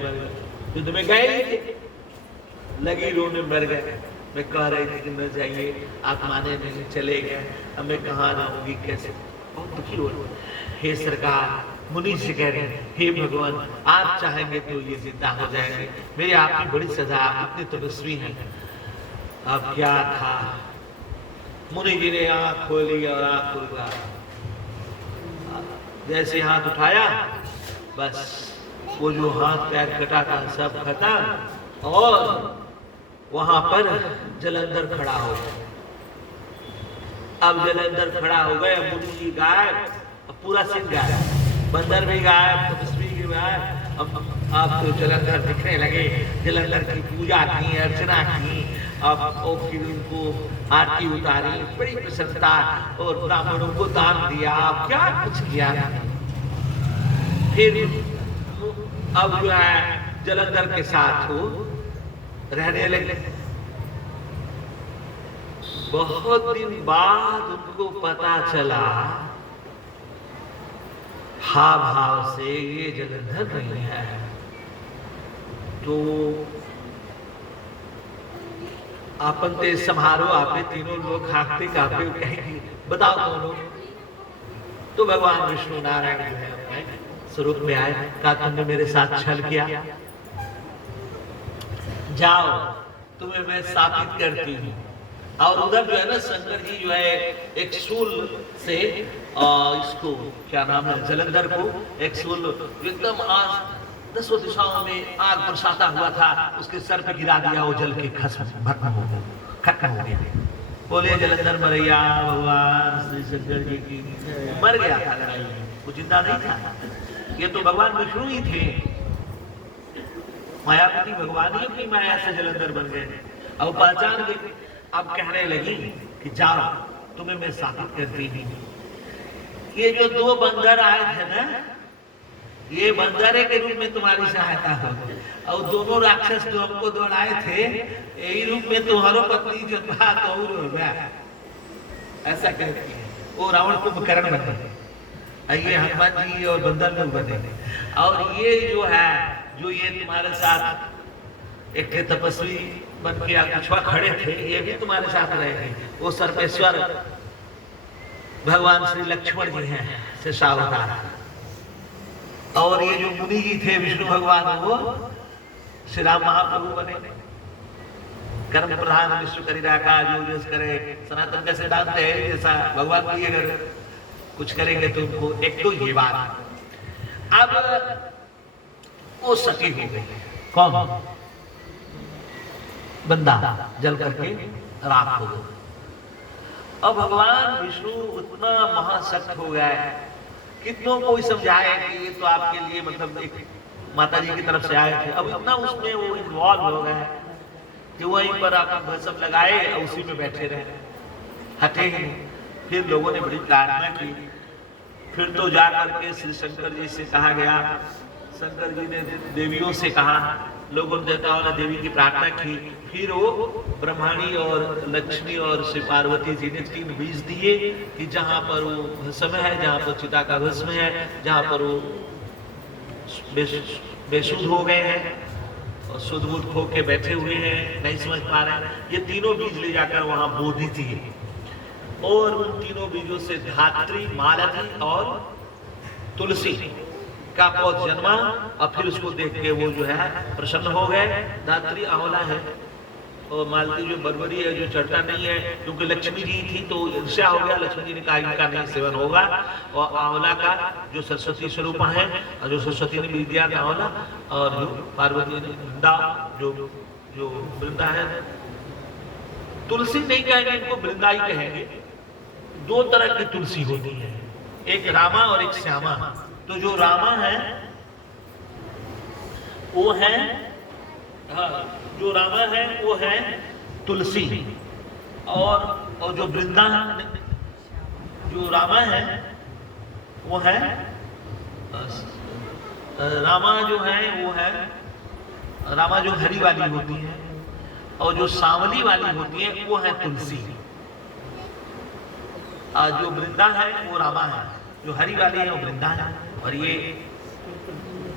युद्ध में गए ही थे, लगी रोने, मर गए। मैं कह रही थी कि न जाइए, आप माने नहीं, चले गए। अब मैं कहाँ जाऊंगी, कैसे? बहुत दुखी हो रही। हे सरकार, मुनि से कह रहे हैं, हे भगवान, आप चाहेंगे तो ये जिंदा हो जाएंगे। मेरी आपकी बड़ी सजा, आप इतने तपस्वी हैं। अब क्या था, मुनि जी ने आंख खोली और आंख खोला, जैसे हाथ उठाया बस वो जो हाथ पैर कटा था सब खत्म, और वहां पर जलंधर खड़ा हो गया। अब जलंधर खड़ा हो गए, मुनि जी गायब, अब पूरा सीन गायब, बंदर भी गायब, तपस्वी भी गायब। अब तो जलंधर दिखने लगे, जलंधर की पूजा की, अर्चना की, अब फिर उनको आरती उतारी, बड़ी प्रसन्नता, और ब्राह्मणों को दान दिया, अब क्या कुछ किया। फिर अब जो है जलंधर के साथ हो रहने लगे। बहुत दिन बाद उनको पता चला हाव भाव से ये जलंधर नहीं है। तो आपन ते समारोह आपे तीनों लोग खाकते कापे कहेंगे, बताओ कौन हो? तो भगवान विष्णु नारायण जो है अपने स्वरूप में आए, कहा तुमने मेरे साथ छल किया, जाओ तुम्हें मैं स्थापित करती हूँ। और उधर जो है ना शंकर जी जो है एक शूल से इसको क्या नाम है, जलंधर को एक शूल एकदम दसों दिशाओं में आग बरसाता हुआ था, उसके सर पे गिरा दिया, वो जल के खत्म हो गया। बोले जलंधर मरैया भगवान श्री शंकर जी की, मर गया था लड़ाई में, वो जिंदा नहीं था। ये तो भगवान विष्णु ही थे, मायापति भगवान ही अपनी माया से जलंधर बन गए। अब पहचान गई, अब कहने लगी कि जाओ तुम्हें मैं साबित करती हूँ। ये जो 2 बंदर आए थे ना, ये बंदर के रूप में तुम्हारी सहायता हो, और दोनों राक्षस जो हमको दौड़ाए थे यही रूप में तुम्हारो पत्नी जो था तो हो गया। ऐसा कहती है। वो रावण कुंभकर्ण बने, ये हनुमान जी और बंदर लोग बने, और ये जो है जो ये तुम्हारे साथ एक तपस्वी बन के अछुआ खड़े थे, ये भी तुम्हारे साथ रहे। वो सर्पेश्वर भगवान श्री लक्ष्मण जी हैं शेषावतार, और ये जो मुनि जी थे विष्णु भगवान, वो श्री राम महाप्रभु बने। कर्म प्रधान विश्व करी का जो जस करे, सनातन का सिद्धांत है जैसा भगवान की अगर कुछ करेंगे तो उनको एक तो ये बात। अब वो सती हो गई, कौन? बंदा जल करके राख हो गया। अब भगवान विष्णु उतना महाशक्त हो गया है, कितनों को समझाए कि ये तो आपके लिए मतलब एक माता जी की तरफ से आए थे। अब इतना उसमें वो इन्वॉल्व हो गए कि वहीं पर आप भस्म लगाए और उसी में बैठे रहे, हटे ही। फिर लोगों ने बड़ी प्रार्थना की, फिर तो जा करके श्री शंकर जी से कहा गया, शंकर जी ने देवियों से कहा, लोगों ने देवताओं ने देवी की प्रार्थना की। फिर वो ब्रह्माणी और लक्ष्मी और श्री पार्वती जी ने 3 बीज दिए कि जहाँ पर वो भस्म है, जहाँ पर चिता का भस्म है, जहाँ पर वो बेसुध हो गए हैं और शुद्ध बुद्ध खो के बैठे हुए हैं, नहीं समझ पा रहे हैं, ये तीनों बीज ले जाकर वहां बो दीजिए। और उन तीनों बीजों से धात्री, मालती और तुलसी का पौध जन्मा, और फिर उसको देख के वो जो है प्रसन्न हो गए। धात्री आंवला है, और मालती जो बरबरी है जो चढ़ता नहीं है, क्योंकि लक्ष्मी जी थी तो ईर्ष्या हो गया, लक्ष्मी जी ने कहा इनका नहीं सेवन होगा। और आंवला का जो सरस्वती स्वरूप है, और जो सरस्वती ने भी दिया था आंवला, और जो पार्वती ने वृंदा, जो जो वृंदा है, तुलसी नहीं कहेंगे इनको, वृंदा ही कहेंगे। दो तरह की तुलसी होती है, एक रामा और एक श्यामा। तो जो रामा है वो है, जो रामा है वो है तुलसी, और जो वृंदा जो रामा है वो है रामा, जो है वो है रामा जो हरी वाली होती है, और जो सांवली वाली होती है वो है तुलसी। जो वृंदा है वो रामा है, जो हरी वाली है वो वृंदा है, और ये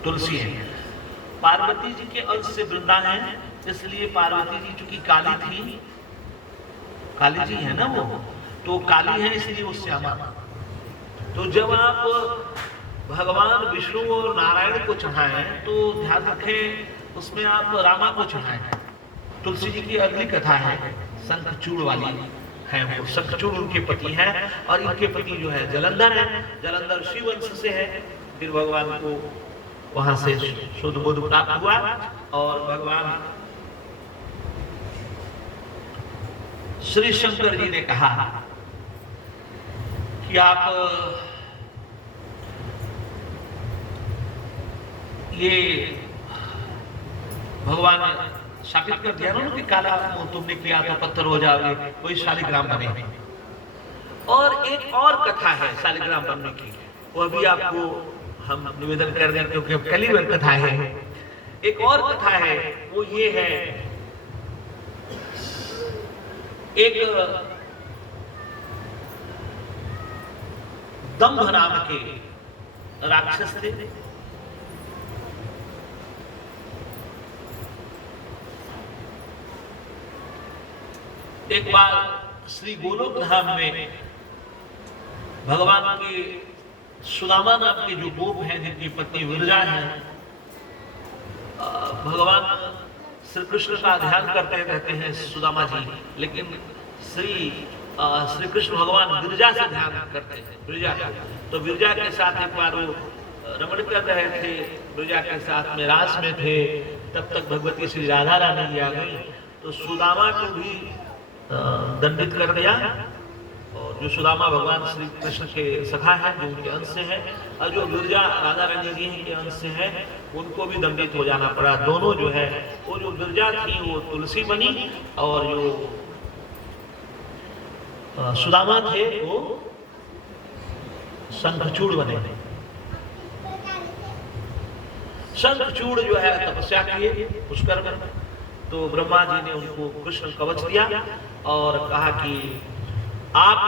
तुलसी है। पार्वती जी के अंश से वृंदा है, इसलिए पार्वती जी चूंकि काली थी, काली जी है ना वो, तो काली है इसलिए वो श्यामा। तो जब आप भगवान विष्णु और नारायण को चढ़ाएं तो ध्यान रखें उसमें आप रामा को चढ़ाएं। तुलसी जी की अगली कथा है शंखचूड़ वाली है, वो शंखचूड़ उनके पति हैं, और इनके पति जो है जलंधर है, जलंधर शिव वंश से है। फिर भगवान को वहां से शुद्ध बोध प्राप्त हुआ, और भगवान श्री शंकर जी ने कहा कि आप ये भगवान शापित कर दिया ना कि काला मुंह तुमने किया तो पत्थर हो जाओगे, वही शालिग्राम बने। और एक और कथा है शालिग्राम बनने की, वो अभी आपको हम निवेदन कर दें क्योंकि अब कल ही कथा है। एक और कथा है, वो ये है, एक दंभ नाम के राक्षस थे। एक बार श्री गोलोक धाम में भगवान की सुदामा नाम के जो गोप हैं, जिनकी पत्नी विरजा है, भगवान श्री कृष्ण का ध्यान करते रहते हैं सुदामा जी, लेकिन श्री कृष्ण भगवान विरजा से ध्यान करते हैं, विरजा का। तो विरजा के साथ एक बार वो रमण कर रहे थे, विरजा के साथ में रास में थे, तब तक भगवती श्री राधा रानी जी आ गई, तो सुदामा को भी दंडित कर दिया। और जो सुदामा भगवान श्री कृष्ण के सखा है, जो उनके अंश से है, और जो विरजा राधा रानी जी के अंश से है, उनको भी दंडित हो जाना पड़ा। दोनों जो है, वो जो विरजा थी वो तुलसी बनी, और जो सुदामा थे वो शंखचूड़ बने। शंखचूड़ जो है तपस्या किए पुष्कर में, तो ब्रह्मा जी ने उनको कृष्ण कवच दिया और कहा कि आप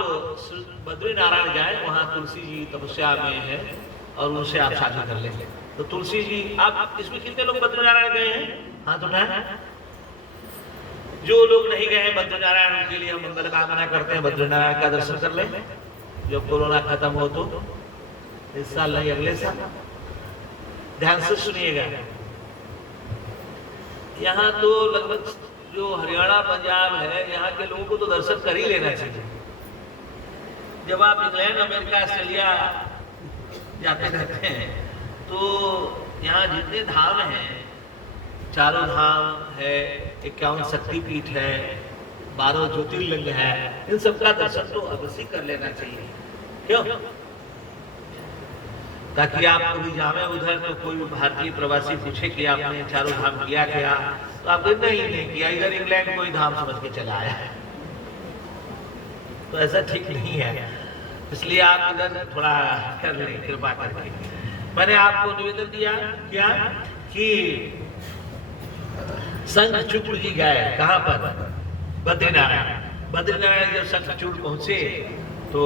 बद्रीनारायण जाए, वहां तुलसी जी तपस्या में है और उनसे आप शादी कर लेंगे। तो तुलसी जी, आप इसमें कितने लोग बद्रीनारायण गए हैं? हाथ उठाएं। जो लोग नहीं गए हैं बद्रीनारायण, उनके लिए हम मंगल कामना करते हैं, बद्रीनारायण का दर्शन कर लें जब कोरोना खत्म हो तो, इस साल नहीं अगले साल। ध्यान से सुनिएगा, यहाँ तो लगभग जो हरियाणा पंजाब है, यहाँ के लोगों को तो दर्शन कर ही लेना चाहिए। जब आप इंग्लैंड, अमेरिका, ऑस्ट्रेलिया जाते रहते हैं तो यहाँ जितने धाम हैं, चारों धाम है, 51 शक्तिपीठ है, 12 ज्योतिर्लिंग है, इन सबका दर्शन तो अवश्य कर लेना चाहिए। क्यों? ताकि आप कभी जावे उधर तो कोई भारतीय प्रवासी पूछे कि आपने चारों धाम किया क्या, तो आप नहीं किया, इधर इंग्लैंड कोई धाम समझ के चला आया है। तो ऐसा ठीक नहीं है, इसलिए आप इधर थोड़ा कर लें कृपा करके। मैंने आपको निवेदन दिया क्या कि शंखचूड़ जी गए कहाँ पर? बद्रीनारायण। बद्रीनारायण जब शंखचूड़ पहुंचे तो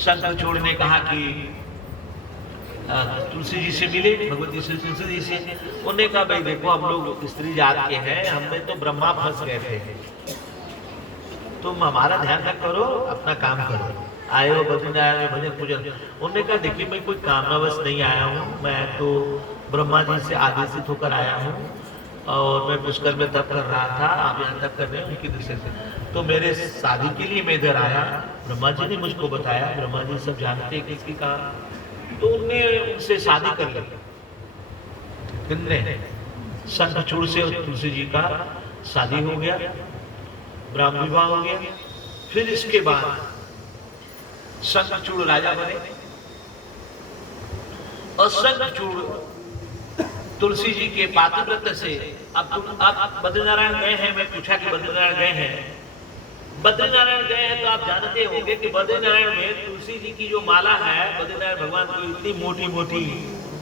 शंखचूड़ ने कहा कि तुलसी जी से मिले, भगवती श्री तुलसी जी से। उन्होंने कहा भाई देखो, हम लोग स्त्री जात के हैं, हमें तो ब्रह्मा फंस गए थे, तुम हमारा ध्यान न करो, अपना काम करो। आए हो बद्रीनारायण में भजन पूजन। उन्होंने कहा देखिए मैं कोई कामनावश नहीं आया हूँ, मैं तो ब्रह्मा जी से आदेशित होकर आया हूँ, और मैं पुष्कर में तप कर रहा था, आप यहाँ तप कर रहे हैं उनकी दृष्टि से। तो मेरे शादी के लिए मैं इधर आया, ब्रह्मा जी ने मुझको बताया, ब्रह्मा जी सब जानते हैं किसकी कहा, तो उनने उनसे शादी कर ली। कितने शंखचूड़ से तुलसी जी का शादी हो गया, ब्राह्म विवाह हो गया। फिर इसके बाद शंखचूड़ राजा बने और शंखचूड़ तुलसी जी के पातिव्रत्य से अब बद्रीनारायण गए हैं, मैं पूछा कि बद्रीनारायण गए हैं, बद्रीनारायण गए हैं तो आप जानते होंगे कि बद्रीनारायण में तुलसी जी की जो माला है, बद्रीनारायण भगवान को इतनी मोटी मोटी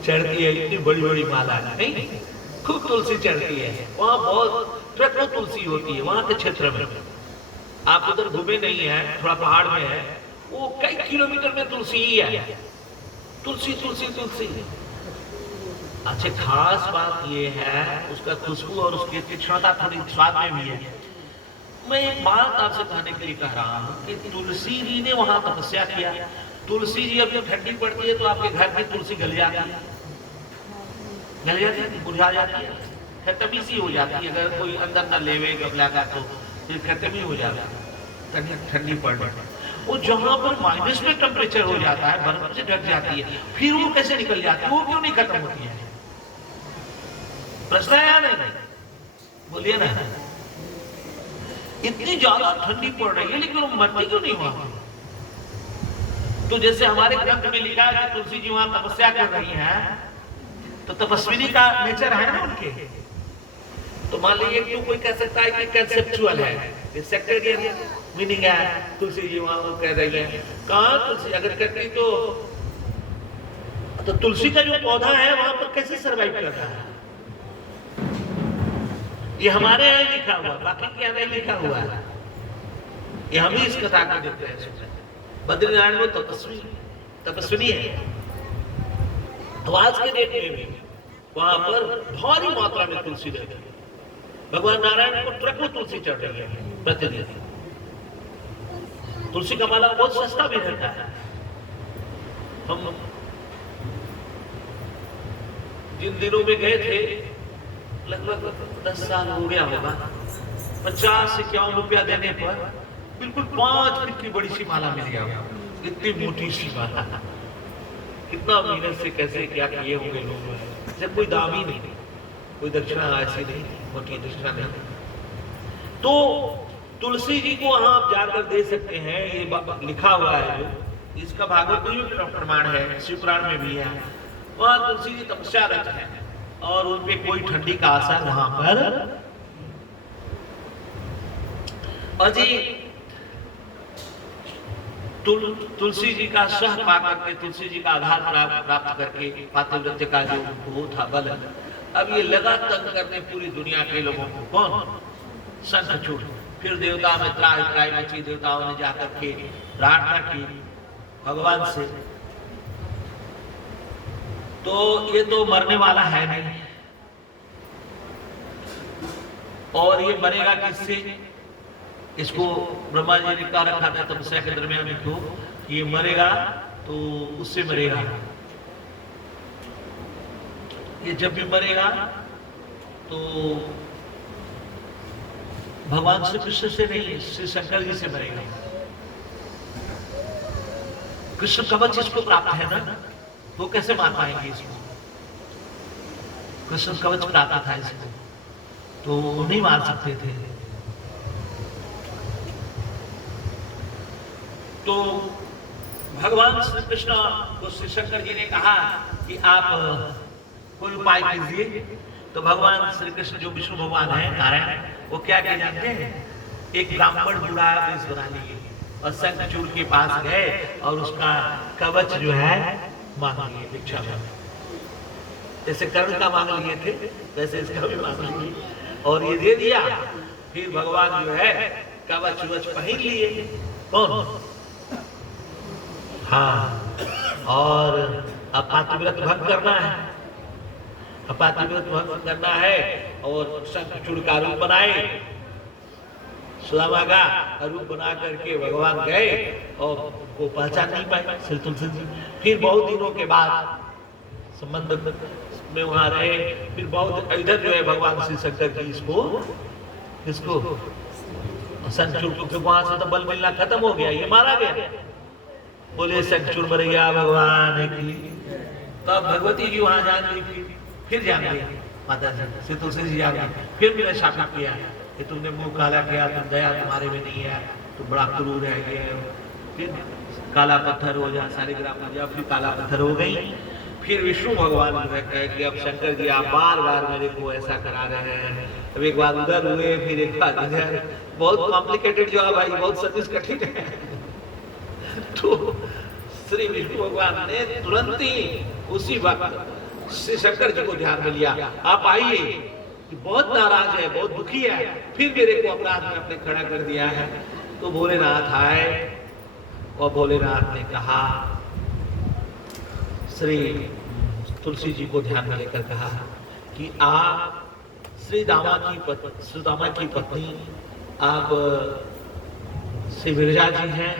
चढ़ती है, इतनी बड़ी बड़ी माला नहीं, खूब तुलसी चढ़ती है। वहाँ बहुत ट्रकों तुलसी होती है वहां के क्षेत्र में। आप उधर घूमे नहीं है, थोड़ा पहाड़ में है, वो कई किलोमीटर में तुलसी ही है, तुलसी तुलसी तुलसी। अच्छा, खास बात ये है उसका खुशबू और उसकी तीक्ष्णता थोड़ी स्वाद में भी है। मैं एक बात आपसे कहने के लिए कह रहा हूँ कि तुलसी जी ने वहां तपस्या किया। तुलसी जी अब जब ठंडी पड़ती है तो आपके घर में तुलसी गल जाती है, गल जाती है, बुझा जाती है, खत्म सी हो जाती है। अगर कोई अंदर न लेवे गमला का तो फिर खत्म ही हो जाता है, ठंडी पड़ने। वो जहां पर माइनस में टेम्परेचर हो जाता है, बर्फ से ढक जाती है, फिर वो कैसे निकल जाती है, वो क्यों नहीं खत्म होती है? प्रश्न है नहीं? बोलिए ना। इतनी ज्यादा ठंडी पड़ रही है लेकिन वो मरती क्यों नहीं वहां? तो जैसे हमारे ग्रंथ में लिखा है कि तुलसी जी वहां तपस्या कर रही हैं, तो तपस्विनी का नेचर है ना उनके। तो मान लीजिए कि कोई कह सकता है कि कंसेप्चुअल है, सेक्रेटरियल मीनिंग है, तुलसी जी वहां वो कह रही है। कहां तुलसी अगर करती तो तुलसी का जो पौधा है वहां पर कैसे सरवाइव कर रहा है? ये हमारे यहाँ लिखा हुआ, बाकी के यहाँ नहीं लिखा हुआ है। ये हम ही इस कथा को देखते हैं। बद्रीनारायण में तपस्विनी है, तो आज के डेट में भी वहां पर भारी मात्रा में तुलसी रहती है। भगवान नारायण को ट्रकों तुलसी चढ़ रही है प्रतिदिन। तुलसी का माला बहुत सस्ता भी रहता है। हम जिन दिनों में गए थे, लगभग 10 साल हो गया होगा, 50-51 रुपया देने पर बिल्कुल 5 फीट की बड़ी सी माला मिल गया, इतनी मोटी सी माला। कितना मेहनत से कैसे क्या किए होंगे लोग, जब कोई दाम ही नहीं, कोई दक्षिणा ऐसी नहीं, मोटी दक्षिणा नहीं। तो तुलसी जी को वहां आप जाकर दे सकते हैं, ये लिखा हुआ है, जो इसका भागवत में भी प्रमाण है, शिवपुराण में भी है। वहां तुलसी जी तपस्यारत है और उनपे कोई ठंडी का असर वहां पर। और जी तुलसी जी का सह पा करके, तुलसी जी का आधार प्राप्त करके पातिव्रत्य का जो वो था बल, अब ये लगा तंग करने पूरी दुनिया के लोगों को। कौन? शंखचूड़। फिर देवता में त्राही मची, देवताओं ने जाकर के प्रार्थना की भगवान से। तो ये तो मरने वाला है नहीं, और ये मरेगा किससे? इसको ब्रह्मा जी ने कहा रखा था तपस्या के दरमियान में, क्यों ये मरेगा तो उससे मरेगा। ये जब भी मरेगा तो भगवान श्री कृष्ण से नहीं, श्री शंकर जी से मरेगा। कृष्ण कवच इसको प्राप्त है ना, वो कैसे मार पाएंगे इसको? कृष्ण कवच प्राप्त था इसको, तो नहीं मार सकते थे। तो भगवान श्री कृष्ण को श्री शंकर जी ने कहा कि आप कोई उपाय कीजिए। तो भगवान श्री कृष्ण जो विष्णु भगवान है नारायण, वो क्या क्या जानते हैं? एक ब्राह्मण बूढ़ा वेश बना लिए और शंखचूड़ के पास गए और उसका कवच जो है मांग लिए भिक्षा में। जैसे कर्ण का मांग लिए थे वैसे इसका भी मांग लिए और ये दे दिया। फिर भगवान जो है कवच वच पहन लिए। कौन? हाँ, और अब पातिव्रत भंग करना है, अपातिव्रत भंग करना है और शंखचूड़ का रूप बनाए, सुदामा का रूप बना करके भगवान गए और को पहचान नहीं पाए श्री तुलसी जी। फिर बहुत दिनों के बाद संबंध में वहां रहे। फिर बहुत इधर जो है भगवान श्री शंकर जी इसको शंखचूड़ को, फिर वहां से तो बल मिलना खत्म हो गया, ये मारा गया। बोले शंखचूड़ मर गया भगवान की। तब भगवती जी वहां जान गई, फिर जान गई माता जी से, तुलसी जी जान गई। फिर मैंने शापित किया कि तुमने मुंह काला किया, तुम दया तुम्हारे में नहीं है, तुम बड़ा क्रूर है ये। फिर काला पत्थर हो जा, शालिग्राम हो जा, फिर काला पत्थर हो गई। फिर विष्णु भगवान ने कहा कि अब शंकर जी आप बार बार मेरे को ऐसा करा रहे हैं। अब एक बार उधर हुए, फिर एक बार इधर। बहुत कॉम्प्लिकेटेड जो है भाई, बहुत सर्विस कठिन है। तो श्री विष्णु भगवान ने तुरंत ही उसी वक्त श्री शंकर जी को ध्यान में लिया, आप आइए, कि बहुत नाराज है, बहुत दुखी है, फिर मेरे को अपराध में अपने खड़ा कर दिया है। तो भोलेनाथ आए और भोलेनाथ ने कहा, श्री तुलसी जी को ध्यान में लेकर कहा कि आप सुदामा की पत्नी आप श्री विरजा जी हैं,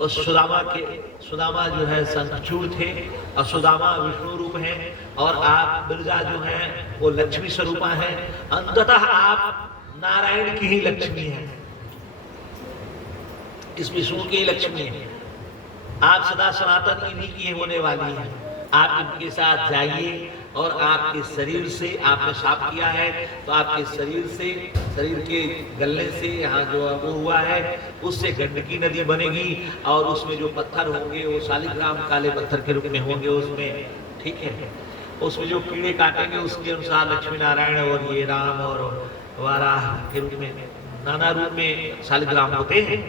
और सुदामा जो है शंखचूड़ थे, और सुदामा विष्णु रूप है, और आप विरजा जो हैं वो लक्ष्मी स्वरूपा है। अंततः आप नारायण की ही लक्ष्मी है, इस विष्णु की लक्ष्मी है। आप सदा सनातन इन्हीं की होने वाली है। आप इनके साथ जाइए, और आपके शरीर से आपने साफ किया है, तो आपके शरीर के गलने से यहाँ जो वो हुआ है, उससे गंडकी नदी बनेगी, और उसमें जो पत्थर होंगे वो शालिग्राम काले पत्थर के रूप में होंगे उसमें, ठीक है। उसमें जो कीड़े काटेंगे उसके अनुसार लक्ष्मी नारायण और ये राम और वाराह के रूप में, नाना रूप में शालिग्राम होते हैं,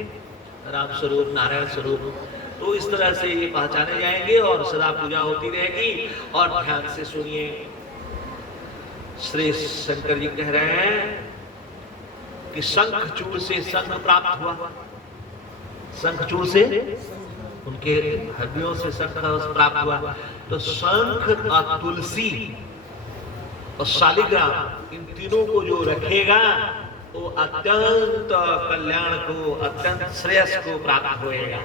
राम स्वरूप, नारायण स्वरूप। तो इस तरह से ये पहचाने जाएंगे और सदा पूजा होती रहेगी। और ध्यान से सुनिए, श्री शंकर जी कह रहे हैं कि शंखचूड़ से शंख प्राप्त हुआ, शंखचूड़ से उनके हड्डियों से शंख प्राप्त हुआ। तो शंख और तुलसी और शालिग्राम, इन तीनों को जो रखेगा वो अत्यंत कल्याण को, अत्यंत श्रेयस को प्राप्त होएगा।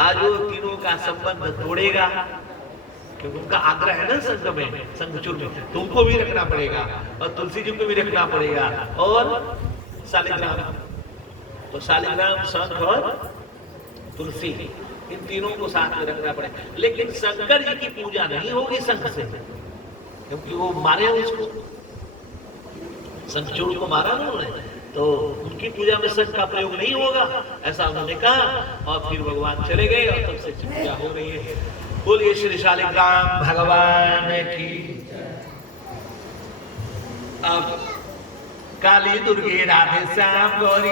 आज वो तीनों का संबंध तोड़ेगा, क्योंकि उनका आग्रह है ना संघ में, शंखचूड़ में, तुमको भी रखना पड़ेगा और तुलसी जी को भी रखना पड़ेगा, और शालिग्राम। तो शालिग्राम, शंख और तुलसी, इन तीनों को साथ में रखना पड़ेगा। लेकिन शंकर जी की पूजा नहीं होगी शंख से, क्योंकि वो मारे उसको, शंखचूड़ को मारा ना उन्होंने, तो उनकी पूजा में शंख का प्रयोग नहीं होगा, ऐसा उन्होंने कहा। और फिर भगवान चले गए और तब से पूजा हो रही है। बोलिए श्री शालिग्राम भगवान की। अब काली दुर्गे राधे श्याम गौरी